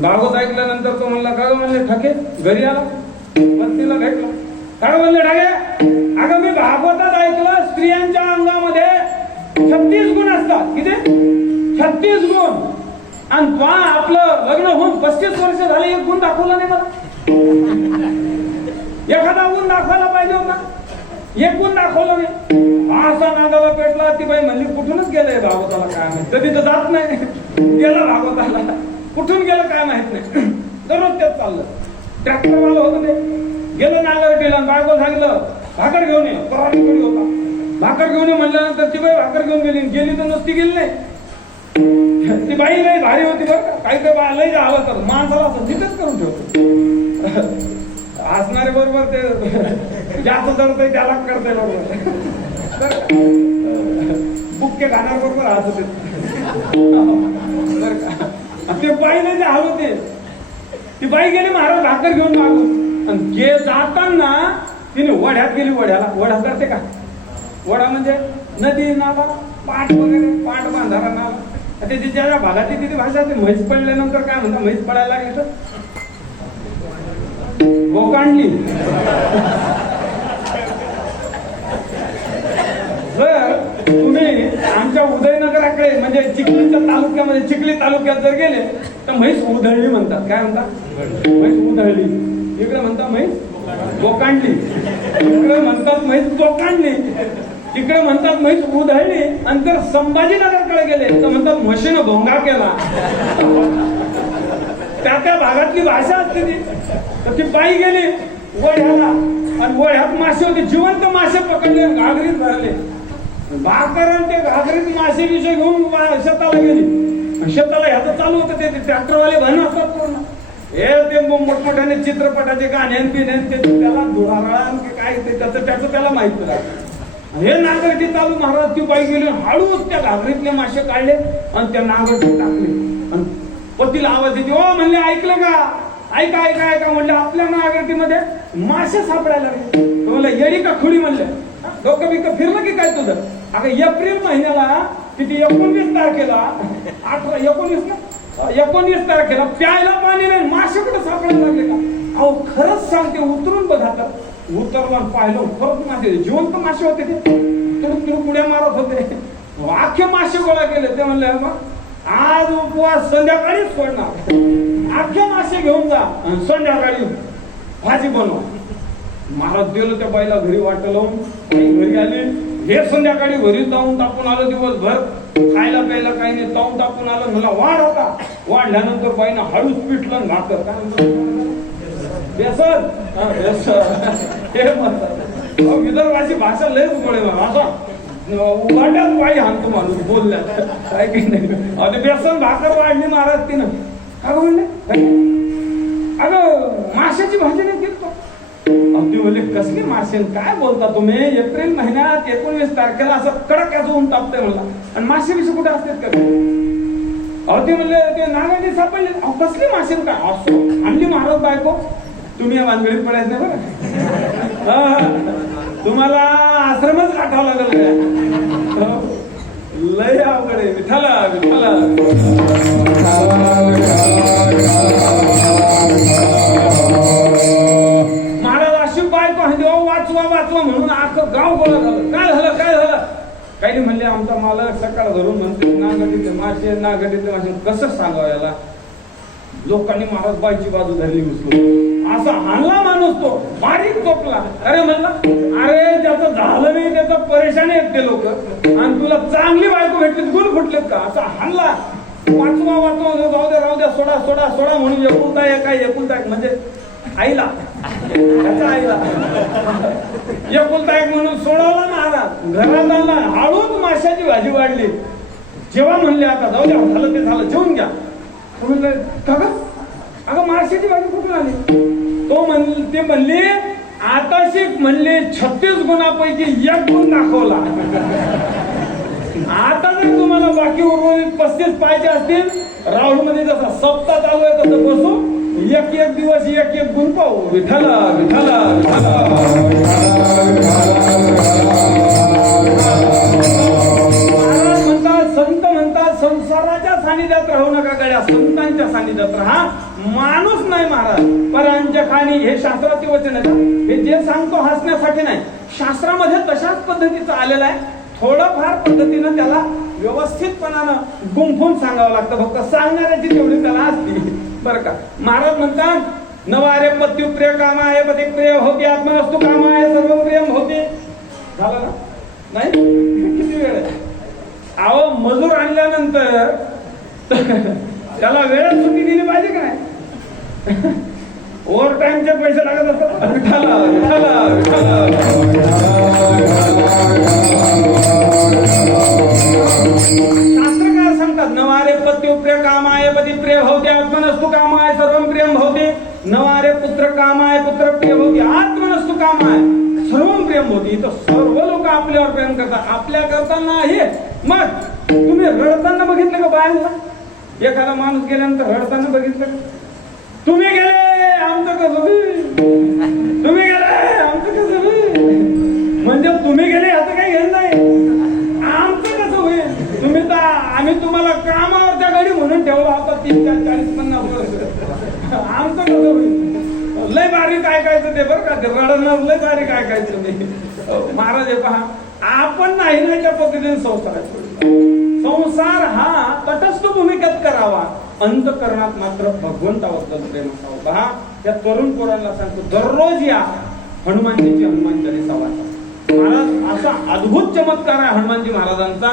भागवत ऐकल्यानंतर तो म्हणला काय म्हणले ठके, घरी आला पत्नीला भेटला. काय म्हणले ठाके, अगं मी भागवतात ऐकलं स्त्रियांच्या अंगामध्ये 36 गुण असतात. किती? 36 गुण. आणि तो आपलं लग्न होऊन 35 वर्ष झाले, एक गुण दाखवला नाही मला. एखादा गुण दाखवायला पाहिजे होता, एक गुण दाखवला नाही. असा नागाला पेटला. ती बाई म्हणली कुठूनच गेलंय भागवताला काय माहित, कधी तर जात नाही, गेला भागवताला, कुठून गेलं काय माहित नाही. दररोज तेच चाललं. ट्रॅक्टरवाला होतं ते, गेलं नागावेटीला, बायको सांगितलं भाकर घेऊन ये. पराठी होता, भाकर घेऊन ये म्हणल्यानंतर ती बाई भाकर घेऊन गेली तर नसती गेली नाही. ती बाई लई भारी होती बरं का. काही काही बाया लई आलं तर माणसाला असं तिथेच करून ठेवतो. हसणारे बरोबर ते जास्त जडतंय त्याला करते बरोबर. बुक्के खाणार बरोबर हसत बर का. ते बाई नाही हाल होते. ती बाई गेली महाराज भाकर घेऊन मागून आणि जाताना तिने वड्यात गेली. वड्या करते का? वडा म्हणजे नदी नाला पाठ वगैरे पाठ बांधारा नाला. ते ज्या भागातली तिथे भाषा ते म्हैस पडल्यानंतर काय म्हणतात? म्हैस पडायला लागली तर गोकांडली. जर तुम्ही आमच्या उदयनगराकडे म्हणजे चिखलीच्या तालुक्यामध्ये चिखली तालुक्यात जर गेले तर म्हैस उधळली म्हणतात. काय म्हणतात? म्हैस उधळली. इकडे म्हणतात म्हैस गोकांडली. इकडे म्हणतात म्हैस गोकांडली. तिकडे म्हणतात म्हैस उधळली. आणि जर संभाजीनगरकडे गेले तर म्हणतात म्हशीनं भोंगा केला. त्या भागातली भाषा असते ती. तर ती बाई गेली वड्याला आणि वड्यात मासे होते. जिवंत मासे पकडले, घागरीत भरले. भाकर ते घागरीत मासे विषय घेऊन शेताला गेली. शेताला ह्याचं चालू होतं. ते ट्रॅक्टरवाले भान असतात पूर्ण. हे ते मोठमोठ्याने चित्रपटाचे गाणे बिण्यान ते त्याला धुळाराळा काय ते त्याचं त्याला माहित नाही. हे नागरटी चालू. महाराज ती बाई गेली हळूच त्या घागरीतले मासे काढले आणि त्या नागरटी टाकले. आणि पतीला आवाज येते. ओ म्हणले ऐकलं का? ऐका ऐका ऐका म्हणलं आपल्या नागरिकमध्ये मासे सापडायला लागले. म्हणलं येडी का खुडी म्हणले. डोकं बिकं फिरलं की काय तुझं? अगं एप्रिल महिन्याला किती 19 तारखेला 19 तारखेला प्यायला पाणी नाही. मासे कुठे सापडायला लागले का? अहो खरंच सांगते उतरून बघा तर. उतरलं पाहिलं खरंच मासे जिवंत मासे होते. ते तुडून पुढे मारत होते. अख्खे मासे गोळा केले. ते म्हणले मग आज उपवास संध्याकाळीच सोडणार. अख्खे मासे घेऊन जा संध्याकाळी भाजी बनवा. महाराज गेलो त्या बाईला घरी वाट लावून. घरी आली. हे संध्याकाळी घरी जाऊन टाकून आलो. दिवसभर खायला प्यायला काही नाही. जाऊन टाकून आलं. मला वाढ होता. वाढल्यानंतर बाईनं हळूच पिठलं भाकर काय बेसन हे म्हणतात. विदर्भाची भाषा लयच गोळे असं उघड्यात बाई हाणतो माणूस बोलल्यात काय की नाही. अरे बेसन भाकर वाढली महाराज तिनं. अगं म्हणले अगं माशाची भाजी नाही केली. अगदी बोलले कसली मासे काय बोलता तुम्ही? एप्रिल महिन्यात 19 तारखेला असं कडक्याचं ऊन तापतंय म्हणला. आणि मासे बिशे कुठे असतात का? अहो ते म्हणले ते नागाने सापडले. अहो कसली मासे काय असो आणली महाराज बायको. तुम्ही या भानगडीत पडायचं नाही बरं. तुम्हाला आश्रमच गाठावं लागल. लय अवघड आहे. विठाला विठाला महाराज अशी बायको वाचवा वाचवा म्हणून अख्खं गाव गोळा झालं. काय झालं काय झालं? काही म्हणले आमचा मालक सकाळ धरून म्हणते नागडीचे मासे कसं सांगावं याला. लोकांनी महाराज बाईची बाजू धरली उचलून. असा हाणला माणूस तो बारीक झोपला. अरे म्हणला अरे ज्याचं झालं नाही त्याचं परेशानी आहेत ते लोक. आणि तुला चांगली बायको भेटली गुण फुटलेत का? असा हाणला. वाचवा वाचवा जाऊ द्या राहू द्या सोडा सोडा सोडा म्हणून एकुलता एक म्हणजे आईला त्याच्या आईला एकुलता एक म्हणून सोडवला महाराज. घरात आणला. हळूच माशाची भाजी वाढली. जेव्हा म्हणले आता जाऊ द्या झालं ते झालं जेवून घ्या. अगं माशाची भाजी कुठून आली? ते म्हणले आताशी म्हणले 36 गुणापैकी 1 गुण दाखवला. आता जर तुम्हाला बाकी उर्वरित 35 पाहिजे असतील राहुल मध्ये जसा सप्ताह चालू आहे तसं बसू. एक दिवस एक गुण पाहू. विठाला विठाला संत म्हणतात संसाराच्या सानिध्यात राहू नका गड्या. संतांच्या सानिध्यात राहा. माणूस नाही महाराज परांच्या खाणी. हे शास्त्राचे वचन आहे. हे जे सांगतो हसण्यासाठी नाही. शास्त्रामध्ये तशाच पद्धतीचं आलेलं आहे. थोडंफार पद्धतीनं त्याला व्यवस्थितपणानं गुंफून सांगावं लागतं. फक्त सांगणाऱ्याची तेवढी त्याला असते बरं का. महाराज म्हणतात नवारे पत्यू प्रिय काम आहे पती प्रिय होते आत्मवस्तू काम आहे सर्व प्रियम होते. झालं ना? नाही किती वेळ आहे? अहो मजूर आणल्यानंतर त्याला वेळच सुट्टी दिली पाहिजे का नाही? ओव्हर टाइमचे पैसे लागत असतात. विठाला विठाला विठाला शास्त्रकार सांगतात नवारे पत्युप्रिय कामाय पती प्रिय भवति आत्मनस्तु कामाय सर्वं प्रियं भवति नवारे पुत्र कामाय पुत्र प्रिय भवति आत्मनस्तु कामाय सर्वं प्रियं भवति. तर सर्व लोक आपल्यावर प्रेम करतात, आपल्या करता नाही. मग तुम्ही रडताना बघितलं का बाहेरला? एखादा माणूस गेल्यानंतर रडताना बघितलं का? तुम्ही गेले आमचं कसं होईल, तुम्ही गेले आमचं कसं होईल. म्हणजे तुम्ही गेले याचं काही घेणं नाही, आमचं कसं होईल. तुम्ही तर आम्ही तुम्हाला कामावरच्या गाडी म्हणून ठेवला होता 30, 40, 50 वर्ष. आमचं कसं होईल. लय बारीक ऐकायचं ते बरं का, ते रडणं लय बारीक ऐकायचं ते. महाराज हे पहा, आपण नाही ना त्या पद्धतीने संसार हा तटस्थ भूमिकेत करावा, अंतःकरणात मात्र भगवंताबद्दल प्रेम असावं. पहा या तरुण पोरांना सांगतो, दररोज या हनुमानजीची हनुमान चालीसा वाचा. महाराज असा अद्भुत चमत्कार आहे हनुमानजी महाराजांचा,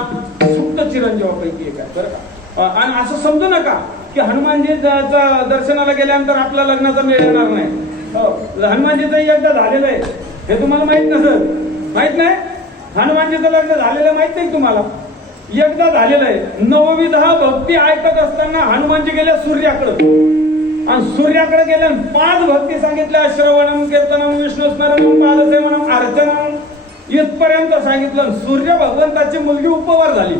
सुप्त चिरंजीवापैकी एक आहे बरं का. आणि असं समजू नका की हनुमानजीच्या दर्शनाला गेल्यानंतर आपल्या लग्नाचा मेळ येणार नाही. हनुमानजीचं एकदा झालेलं आहे हे तुम्हाला माहित नसेल, माहित नाही. हनुमानजीचं लग्न झालेलं माहित नाही तुम्हाला, एकदा झालेलं आहे. 9विधा भक्ती ऐकत असताना हनुमानजी गेले सूर्याकडे, आणि सूर्याकडे गेल्या 5 भक्ती सांगितल्या, श्रवणम कीर्तनम विष्णू स्मरणम पादसेवनम अर्चनम इथपर्यंत सांगितलं. सूर्य भगवंताची मुलगी उपवार झाली,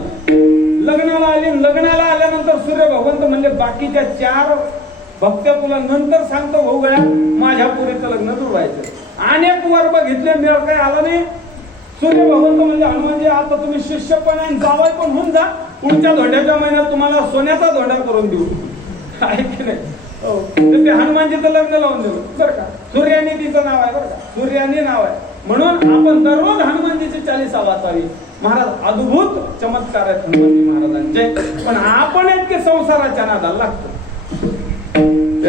लग्नाला आली. लग्नाला आल्यानंतर सूर्य भगवंत म्हणले बाकीच्या 4 भक्त्या तुला नंतर सांगतो भाऊ गळ्या, माझ्या पुरीचं लग्न जुळवायचं. अनेक वर बघितले, मेळ काही आला नाही. सूर्य भगवंत म्हणजे हनुमानजी आता तुम्ही शिष्य पण आहे, जावई पण होऊन जा, पुढच्या धोंड्याच्या महिन्यात तुम्हाला सोन्याचा धोंडा करून देऊ. आहे की नाही. ते हनुमानजीचं लग्न लावून देऊ बरं का. सूर्यानी तिचं नाव आहे बरं का, सूर्यानी नाव आहे. म्हणून आपण दररोज हनुमानजीची चालीसा वाचावी. महाराज अद्भुत चमत्कार आहेत हनुमानजी महाराजांचे, पण आपण इतके संसाराच्या नादाला लागतो.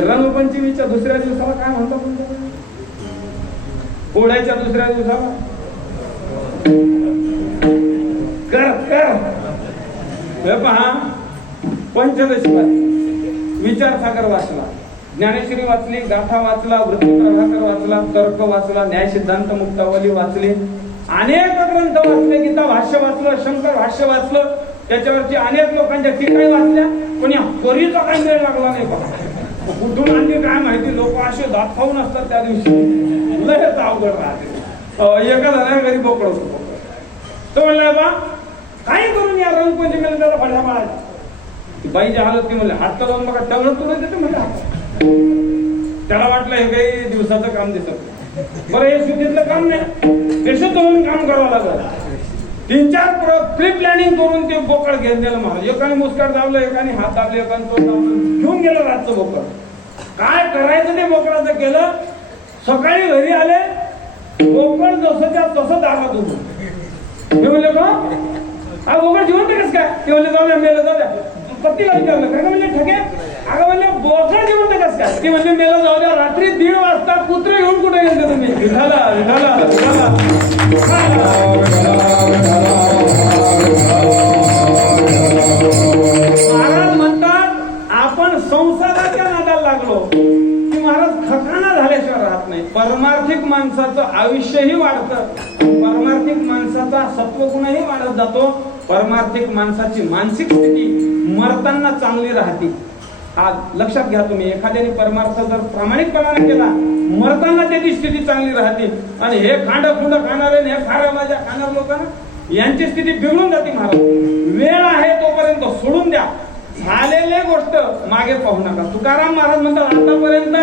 रंगपंचमीच्या दुसऱ्या दिवसाला काय म्हणतात, पोळ्याच्या दुसऱ्या दिवसाला कर कर हे पहा. पंचदशी विचार सागर वाचला, ज्ञानेश्वरी वाचली, गाथा वाचला, वृत्तीप्रभाकर वाचला, तर्क वाचला, न्याय सिद्धांत मुक्तावली वाचली, अनेक ग्रंथ वाचले, गीता भाष्य वाचलं, शंकर भाष्य वाचलं, त्याच्यावरची अनेक लोकांच्या टीकाही वाचल्या. पण या पोरीचा काही वेळ लागला नाही बघा. कुठून आणली काय माहिती, लोक असे दात खाऊन असतात त्या दिवशी, लयच अवघड राहते. एका जणांना घरी बोकड होतो. तो म्हणला बा काही करून या रंगपंचमीला त्याला फळ्या मारायला. बाईच्या हालत ती म्हणले हात लावून बघा, टवळ तुला देते म्हणजे. त्याला वाटलं हे काही दिवसाचं काम दिसत. बरं हे सुट्टीतलं काम नाही, बेशुद्ध होऊन काम करावं लागलं. 3-4 प्री प्लॅनिंग करून ते बोकड घेऊन गेलं महाराज. एकाने मुस्काट दाबलं, एकाने हात दाबले, एकाने तोंड दाबलं, घेऊन गेलं रातचं बोकड. काय करायचं ते बोकडाचं केलं. सकाळी घरी आले, बोकड जसं त्या तसं दारात उभं. मी म्हणले का हा बोकड जिवंत कस काय. ते म्हणले जाऊ द्या, मेलं जाऊ द्या. पत्ती विचारलं काय म्हणले ठगे, अगं म्हणले बोकड जिवंत कस काय. ती म्हणले मेलं जाऊ द्या. रात्री 1:30 वाजता कुत्रे घेऊन कुठे गेले तुम्ही. विठाला विठाला विठाला. महाराज म्हणतात आपण संसाराच्या नादाला लागलो की महाराज खकाना झाल्याशिवाय राहत नाही. परमार्थिक माणसाचं आयुष्यही वाढतं, परमार्थिक माणसाचा सत्वगुणही वाढत जातो. परमार्थिक माणसाची मानसिक स्थिती मरताना चांगली राहते. हा लक्षात घ्या तुम्ही. एखाद्याने परमार्थ जर प्रामाणिकपणाने केला, मरताना त्याची स्थिती चांगली राहते. आणि हे खांड खाणारे, हे खाऱ्या माझ्या खाणार लोकांना यांची स्थिती बिघडून जाते. महाराज वेळ आहे तोपर्यंत सोडून द्या. झालेली गोष्ट मागे पाहू नका. तुकाराम महाराज म्हणतात आतापर्यंत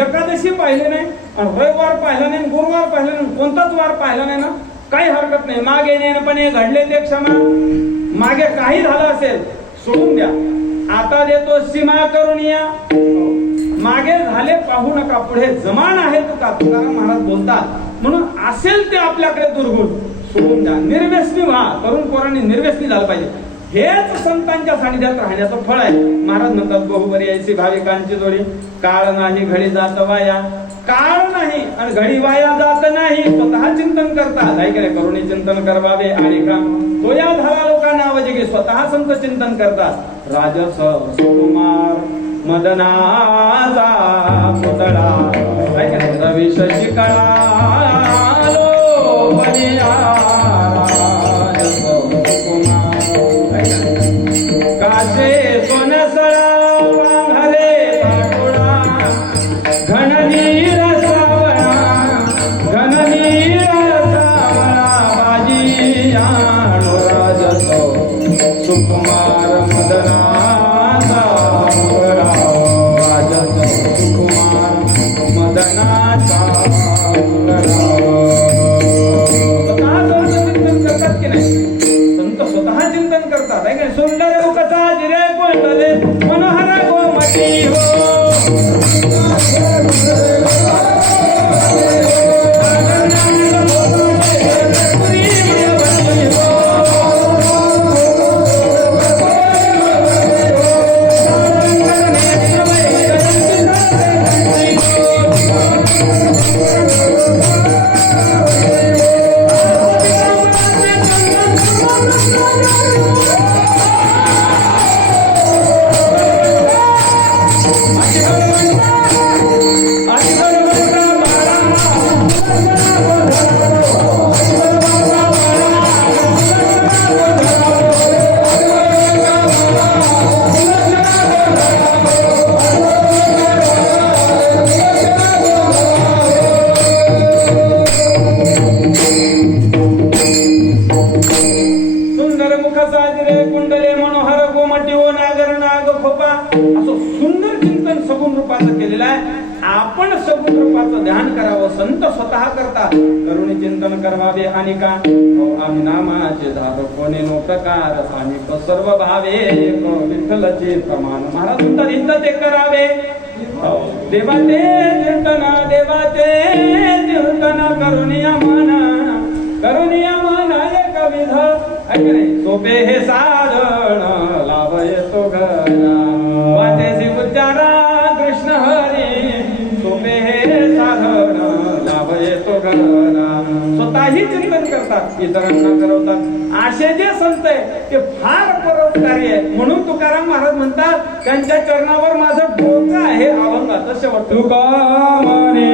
एकादशी पाहिले नाही, रविवार पाहिला नाही, गुरुवार पाहिला नाही, कोणताच वार पाहिला नाही ना, काही हरकत नाही. मागे नेणपणे घडले ते क्षमा. मागे काही झालं असेल सोडून द्या. आता देतो सीमा करून या. मागे झाले पाहू नका, पुढे जमान आहे. तुकाराम महाराज बोलतात. म्हणून असेल ते आपल्याकडे दुर्गुण सोडून द्या. निर्व्यसनी व्हा. तरुण पोरांनी निर्व्यसनी झालं पाहिजे. हेच संतांच्या सानिध्यात राहण्याचं फळ आहे. महाराज म्हणतात बहुबरी ऐसी भाविकांची जोडी. काळ नाही घडी जात वाया, काळ नाही आणि घडी वाया जात नाही. स्वतः चिंतन करतात. ऐकले करुणी चिंतन करवावे आणि का तो या धारा लोकांना अवजगे. स्वतः संत चिंतन करतात. राजस सुकुमार मदनाचा पुतळा. ऐकले रवी शशी कळा काशे सुकुमार मदनाचा राजा सुकुमार मदनाचा स्वतः चिंतन करतात की नाही? संत स्वतः चिंतन करतात आहे का? सुंदर मुखचा जिरे कोंडले मनोहर गोमती हो कुंडले मनोहर गोमटी हो नागर नाग खोपा असं सुंदर चिंतन सगुण रूपाचं केलेलं आहे. आपण सगुण रूपाचं ध्यान करावं. संत स्वतः करतात. करुणी चिंतन करावे आणि का आम्ही नामाचे धार कोणी नो प्रकार आणि सर्व भावे विठ्ठलचे प्रमाण महाराज म्हणतात इथं ते करावे. देवाचे चिंतन देवाचे चिंतन करुणिया मन एक विध सोपे हे साधन लाभ येतो घरा वाटेसी उच्चारा कृष्ण हरी सोपे हे साधन लाभ येतो घरा. स्वतःही चिंतन करतात इतरांना करवतात. असे जे संत आहे ते फार परोपकारी आहे. म्हणून तुकाराम महाराज म्हणतात त्यांच्या चरणावर माझं डोकं आहे अभंगाचं शेवट. तुका म्हणे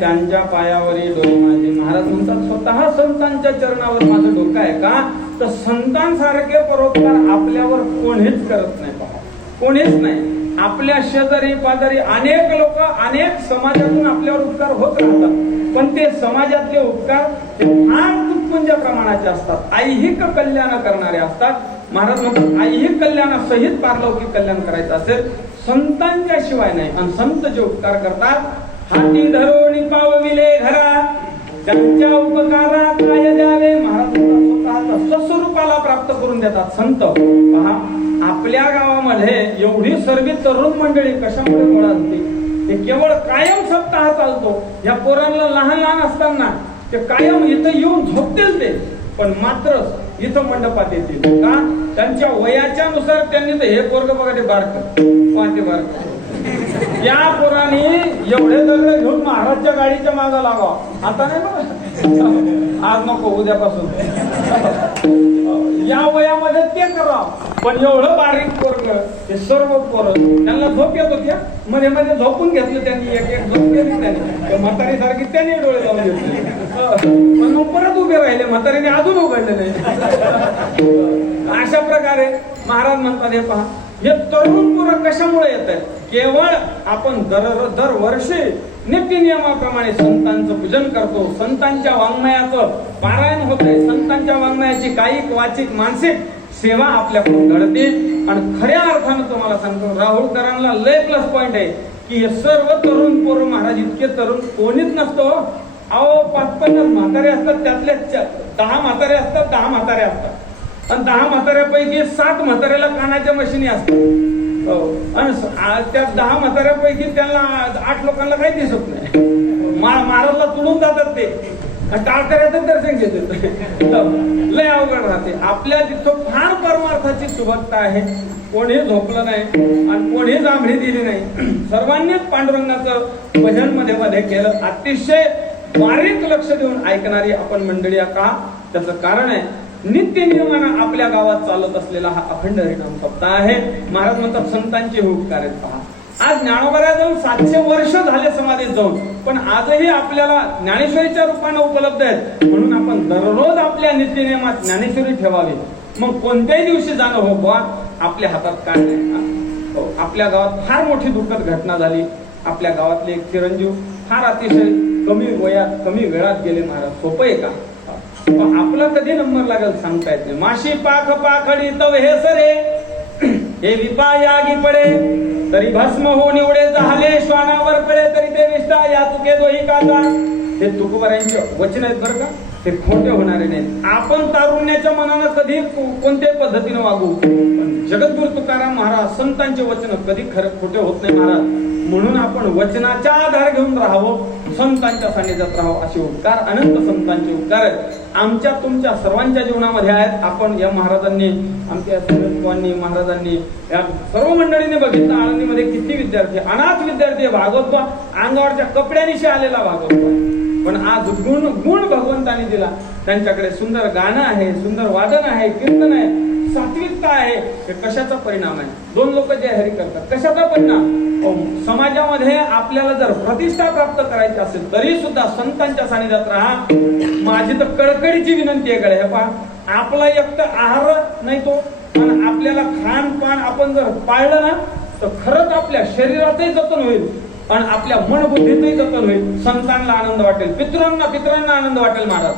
त्यांच्या पायावरी डोळे माझे. महाराज म्हणतात स्वतः संतांच्या चरणावर माझं डोकं आहे का? तर संतांसारखे परोपकार आपल्यावर कोणीच करत नाही. पहा, कोणीच नाही. आपल्या शेजारी पाजारी अनेक लोक अनेक समाजातून आपल्यावर उपकार होत राहतात, पण ते समाजातले उपकार फार तुटपुंज प्रमाणाचे असतात, ऐहिक कल्याण करणारे असतात. महाराज म्हणतात ऐहिक कल्याणासहित पारलौकिक कल्याण करायचं असेल संतांच्या शिवाय नाही. आणि संत जे उपकार करतात हाती धरून पावविले घरा, त्यांच्या उपकारा काय द्यावे. महाराज स्वतःच्या स्वस्वरूपाला प्राप्त करून देतात संत. पहा, आपल्या गावामध्ये एवढी सर्व तरुण मंडळी कशामुळे गोळा होती. ते केवळ कायम सप्ताह चालतो. या पोरांना लहान लहान असताना ते कायम इथं येऊन झोपतील ते, पण मात्र इथं मंडपात येतील का, त्यांच्या वयाच्या नुसार. त्यांनी तर हे पोरग बघा ते बारक वाटे बारक, या पोरांनी एवढे दगड घेऊन महाराजच्या गाडीच्या मागे लावा. आता नाही बघा, आज नको उद्यापासून या वयामध्ये ते करा. पण एवढं बारीक पोरग, हे सर्व पोरं त्यांना झोप येत होत्या. मध्ये मध्ये झोपून घेतलं त्यांनी, एक एक झोप घेतली त्यांनी. म्हातारी सारखी त्यांनी डोळे लावून घेतले, पण मग परत उभे राहिले. म्हातारीने अजून उघडले नाही. अशा प्रकारे महाराज म्हणतात, हे पहा, हे तरुण पोरं कशामुळे येत आहेत. केवळ आपण दरवर्षी नित्य नियमाप्रमाणे संतांचं पूजन करतो. संतांच्या वाङ्मयाचं पारायण होतंय. संतांच्या वाङ्मयाची कायिक वाचिक मानसिक सेवा आपल्याकडून घडते. आणि खऱ्या अर्थानं तुम्हाला सांगतो, राहुलकरांना लय प्लस पॉइंट आहे की हे सर्व तरुण पोरं महाराज इतके तरुण कोणीच नसतो. अहो 5-50 म्हातारे असतात, त्यातल्या 10 म्हातारे असतात, 10 म्हातारे असतात. आणि 10 म्हाताऱ्यापैकी 7 म्हाताऱ्याला कानाच्या मशिनी असतात. आणि त्या 10 म्हाताऱ्यापैकी त्यांना 8 लोकांना काही दिसत नाही. महाराजला तुडून जातात ते, टाळकऱ्याचं दर्शन घेतात. लय अवघड राहते. आपल्या तिथं फार परमार्थाची सुबत्ता आहे. कोणी झोपलं नाही आणि कोणी जांभळी दिली नाही. सर्वांनीच पांडुरंगाचं भजन मध्ये केलं. अतिशय बारीक लक्ष देऊन ऐकणारी आपण मंडळी का. त्याचं कारण आहे नित्य नियमानं आपल्या गावात चालत असलेला हा अखंड हरिनाम सप्ताह आहे. महाराज म्हणतात संतांचे हे उपकार आहेत. पहा, आज ज्ञानोबाला जाऊन 700 वर्ष झाले समाधीत जाऊन, पण आजही आपल्याला ज्ञानेश्वरीच्या रूपाने उपलब्ध आहेत. म्हणून आपण दररोज आपल्या नित्य नियमात ज्ञानेश्वरी ठेवावी. मग कोणत्याही दिवशी जाणं हो बुवा, आपल्या हातात काय नाही. आपल्या गावात फार मोठी दुःखद घटना झाली. आपल्या गावातले एक चिरंजीव फार अतिशय कमी वयात कमी वेळात गेले. महाराज सोपं आहे का. आपला कधी नंबर लागेल सांगता येत नाही. माशी पाख पाखडी तव हे सरे, हे विपायागी पडे तरी भस्म हो निवडे. झाले श्वानावर पडे तरी ते विष्ठा या तुके दोही काचा. हे तुकोबारांचे वचन आहेत बरं का, ते खोटे होणारे नाहीत. आपण तारुण्याच्या मनानं कधी कोणत्याही पद्धतीने वागू, पण जगद्गुरु तुकाराम महाराज संतांचे वचन कधी खरं खोटे होत नाही महाराज. म्हणून आपण वचनाचा आधार घेऊन राहावं, संतांच्या सानिध्यात राहावं. असे उपकार, अनंत संतांचे उपकार आहेत आमच्या तुमच्या सर्वांच्या जीवनामध्ये आहेत. आपण या महाराजांनी, आमच्या संतांनी, महाराजांनी, या सर्व मंडळीने बघितलं आळंदीमध्ये किती विद्यार्थी, अनाथ विद्यार्थी, भागवत अंगावरच्या कपड्यानिशी आलेला भागवत, पण आज गुण भगवंतांनी दिला. त्यांच्याकडे सुंदर गाणं आहे, सुंदर वादन आहे, कीर्तन आहे, सात्विकता आहे. हे कशाचा परिणाम आहे. 2 लोक जय हरी करतात, कशाचा परिणाम. समाजामध्ये आपल्याला जर प्रतिष्ठा प्राप्त करायची असेल तरी सुद्धा संतांच्या सानिध्यात राहा. माझी तर कळकळीची विनंती आहे. हे पहा, आपला एकटा आहार नाही तो, पण आपल्याला खानपान आपण जर पाळलं ना तर खरंच आपल्या शरीराचंही जतन होईल आणि आपल्या मनबुद्धीचंही जतन होईल. संतांना आनंद वाटेल, पितरांना आनंद वाटेल. महाराज,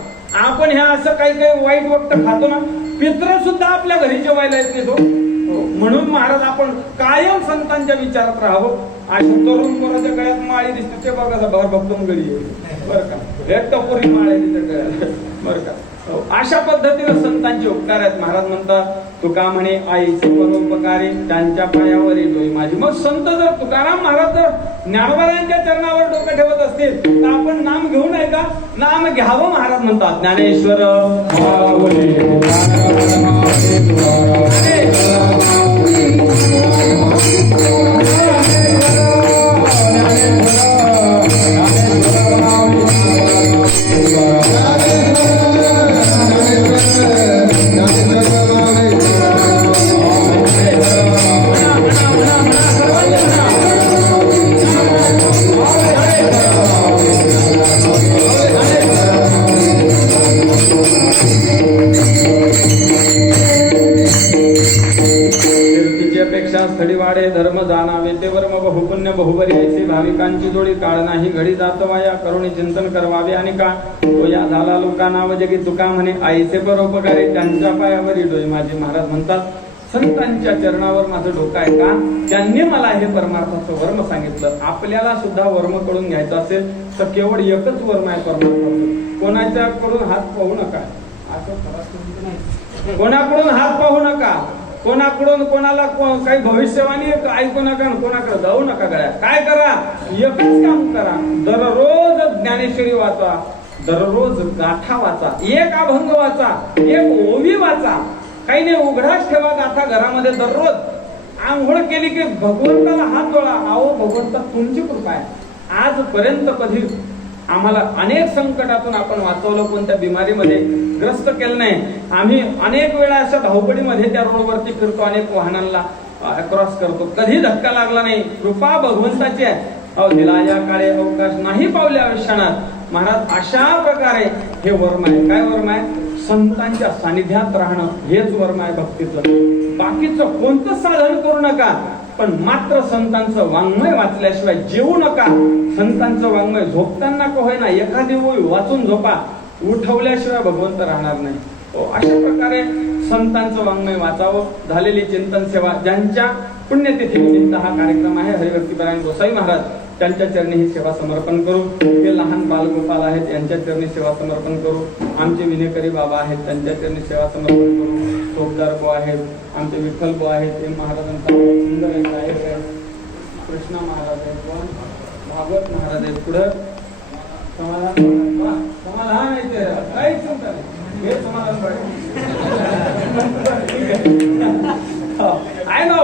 आपण ह्या असं काही वाईट वक्त खातो ना, पित्र सुद्धा आपल्या घरी जेवायला येत नाही तो. म्हणून महाराज आपण कायम संतांच्या विचारात राहावं. अशा तरुण पोराच्या गळ्यात माळी दिसते ते बघा, भर बघतो गडी बरं का, एक टपोरी माळ आहे तिच्या गळ्यात बरं का. अशा पद्धतीने संतांचे उपकार आहेत. महाराज म्हणतात, तुका म्हणे आईचे परोपकारी त्यांच्या पायावर येतोय माझी. मग संत जर तुकाराम महाराज जर ज्ञानोबारांच्या चरणावर डोकं ठेवत असतील तर आपण नाम घेऊ नये का. नाम घ्यावं. महाराज म्हणतात, ज्ञानेश्वर स्थळी वाढे धर्म जाणावे ते वर्म बहुपुण्य बहुबरी ऐसे भाविकांची जोडी काळ नाही घडी जातवा या करुणी चिंतन करवावे. आणि का तो या झाला लोका नाव जगी तुका म्हणे आईचे परोपकारी त्यांच्या पायावरी डोई माझी. महाराज म्हणतात संतांच्या चरणावर माझं डोकं आहे का? त्यांनी मला हे परमार्थाचं वर्म सांगितलं. आपल्याला सुद्धा वर्म कडून घ्यायचं असेल तर केवळ एकच वर्म आहे परमार्थाचं. कोणाच्याकडून हात पाहू नका, कोणाकडून हात पाहू नका, कोणाकडून कोणाला काही भविष्यवाणी ऐकू नका, कोणाकडे जाऊ नका. गळ्या काय करा, एकच काम करा, दररोज ज्ञानेश्वरी वाचा, दररोज गाथा वाचा, एक अभंग वाचा, एक ओवी वाचा. काही नाही, उघडाच ठेवा गाथा घरामध्ये. दररोज आंघोळ केली की भगवंताला हात जोडा. अहो भगवंता तुमची कृपा आहे. आजपर्यंत कधी आम्हाला अनेक संकटातून आपण वाचवलं, कोणत्या बिमारीमध्ये ग्रस्त केलं नाही. आम्ही अनेक वेळा अशा धावपडीमध्ये त्या रोडवरती फिरतो, अनेक वाहनांना क्रॉस करतो, कधी धक्का लागला नाही. कृपा भगवंताची आहे. अहो दिला या काळे अवकाश नाही पावले आयुष्यात. महाराज अशा प्रकारे हे वर्म आहे. काय वर्म आहे? संतांच्या सानिध्यात राहणं हेच वर्म आहे भक्तीचं. बाकीचं कोणतं साधन करू नका, पण मात्र संतांचं वाङ्मय वाचल्याशिवाय जेवू नका. संतांचं वाङ्मय झोपताना का होईना एखादी ओवी वाचून झोपा, उठवल्याशिवाय भगवंत राहणार नाही. अशा प्रकारे संतांचं वाङ्मय वाचावं. झालेली चिंतन सेवा, ज्यांच्या पुण्यतिथीनिमित्त हा कार्यक्रम आहे, हरिभक्तीपरायण गोसाई महाराज त्यांच्या चरणी ही सेवा समर्पण करू. हे लहान बालगोपाल आहेत, यांच्या चरणी सेवा समर्पण करू. आमचे विनेकरी बाबा आहेत, त्यांच्या चरणी सेवा समर्पण करू. सोपदार बो आहेत, आमचे विठ्ठल बो आहेत, ते महाराजांचा सुंदर एक गायक आहे. कृष्णा महाराज आहेत, भागवत महाराज आहेत. पुढं समाधान आहे, ते काहीच चिंता नाही, हे समाधान आहे ना.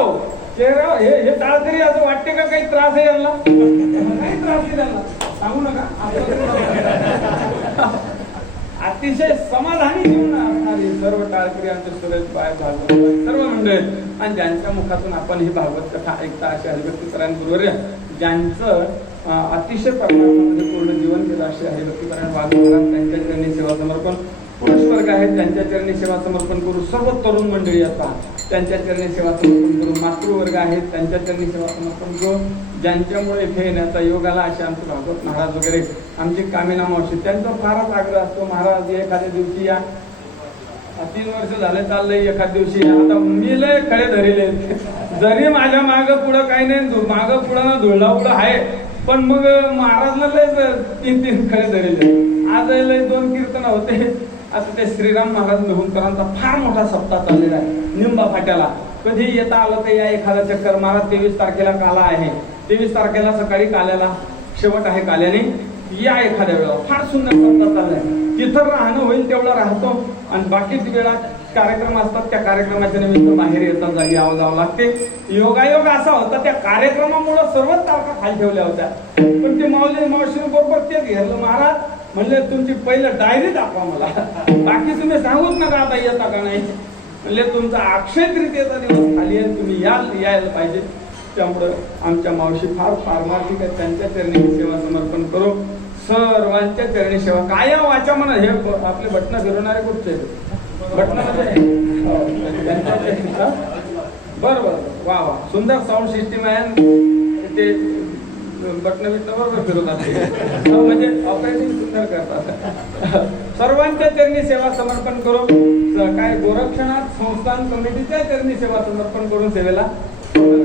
चेहरा हे टाळतरी असं वाटते का काही त्रास आहे यांना? काही त्रास नाही त्यांना, सांगू नका. अतिशय समाधानी जीवन असणारी सर्व टाळकरी आमचे सुरेश बाय भागवत सर्व मंडळी आणि ज्यांच्या मुखातून आपण ही भागवत कथा ऐकता अशा हरिभक्तीपरायण गुरुवर्य ज्यांचं अतिशय परमार्थामध्ये पूर्ण जीवन केलं असे हरिभक्तीपरायण भागवत त्यांच्या चरणी सेवा समर्पण. पुरुष वर्ग आहेत, त्यांच्या चरणी सेवा समर्पण करू. सर्व तरुण मंडळी असतात, त्यांच्या चरणी सेवा समर्पण करू. मातृवर्ग आहेत, त्यांच्या चरणी सेवा समर्पण करू. ज्यांच्यामुळे इथे येण्याचा योग आला असे आमचे भागवत महाराज वगैरे, आमची कामिना मावशी, त्यांचा फारच आग्रह असतो, महाराज एखाद्या दिवशी या. 3 वर्ष झाले चाललंय, एखाद्या दिवशी या. आता मी लय खडे धरिले, जरी माझ्या मागं पुढं काही नाही, मागं पुढं ना धुळला उडा आहे, पण मग महाराजला लय 3 खडे धरिले. आज लय 2 कीर्तन होते. आता ते श्रीराम महाराज निहुणकरांचा फार मोठा सप्ताह चाललेला आहे निंबा फाट्याला. कधी येता आलं तर या एखादा चक्कर मारा. 23 तारखेला काला आहे, 23 तारखेला सकाळी काल्याला शेवट आहे, काल्याने या एखाद्या वेळा. फार सुंदर सप्ताह चाललाय. तिथं राहणं होईल तेवढं राहतो आणि बाकीच वेळा कार्यक्रम असतात, त्या कार्यक्रमाच्या निमित्त बाहेर येतात, जागी जावं लागते. योगायोग असा होता, त्या कार्यक्रमामुळे सर्वच तारखा खाली ठेवल्या होत्या, पण ते मावशी बरोबर तेच घेतलं. महाराज म्हणले तुमची पहिलं डायरी दाखवा मला, बाकी तुम्ही सांगूच नका आता येता का नाही. म्हणले तुमचा अक्षय तृतीयेचा दिवस खाली आहे, तुम्ही यायला पाहिजे. त्यामुळं आमच्या मावशी फार पारमार्थिक आहेत, त्यांच्या चरणी सेवा समर्पण करू. सर्वांच्या चरणी सेवा काय वाचा म्हणा. हे आपले बटणं फिरवणारे कुठचे बटणं बरोबर, वा वा, सुंदर साऊंड सिस्टीम आहे. ते बटणं बरोबर फिरवतात, म्हणजे ऑपरेटिंग सुंदर करतात. सर्वांच्या चरणी सेवा समर्पण करू. काय गोरक्षनाथ संस्थान कमिटीच्या चरणी सेवा समर्पण करून सेवेला Oh,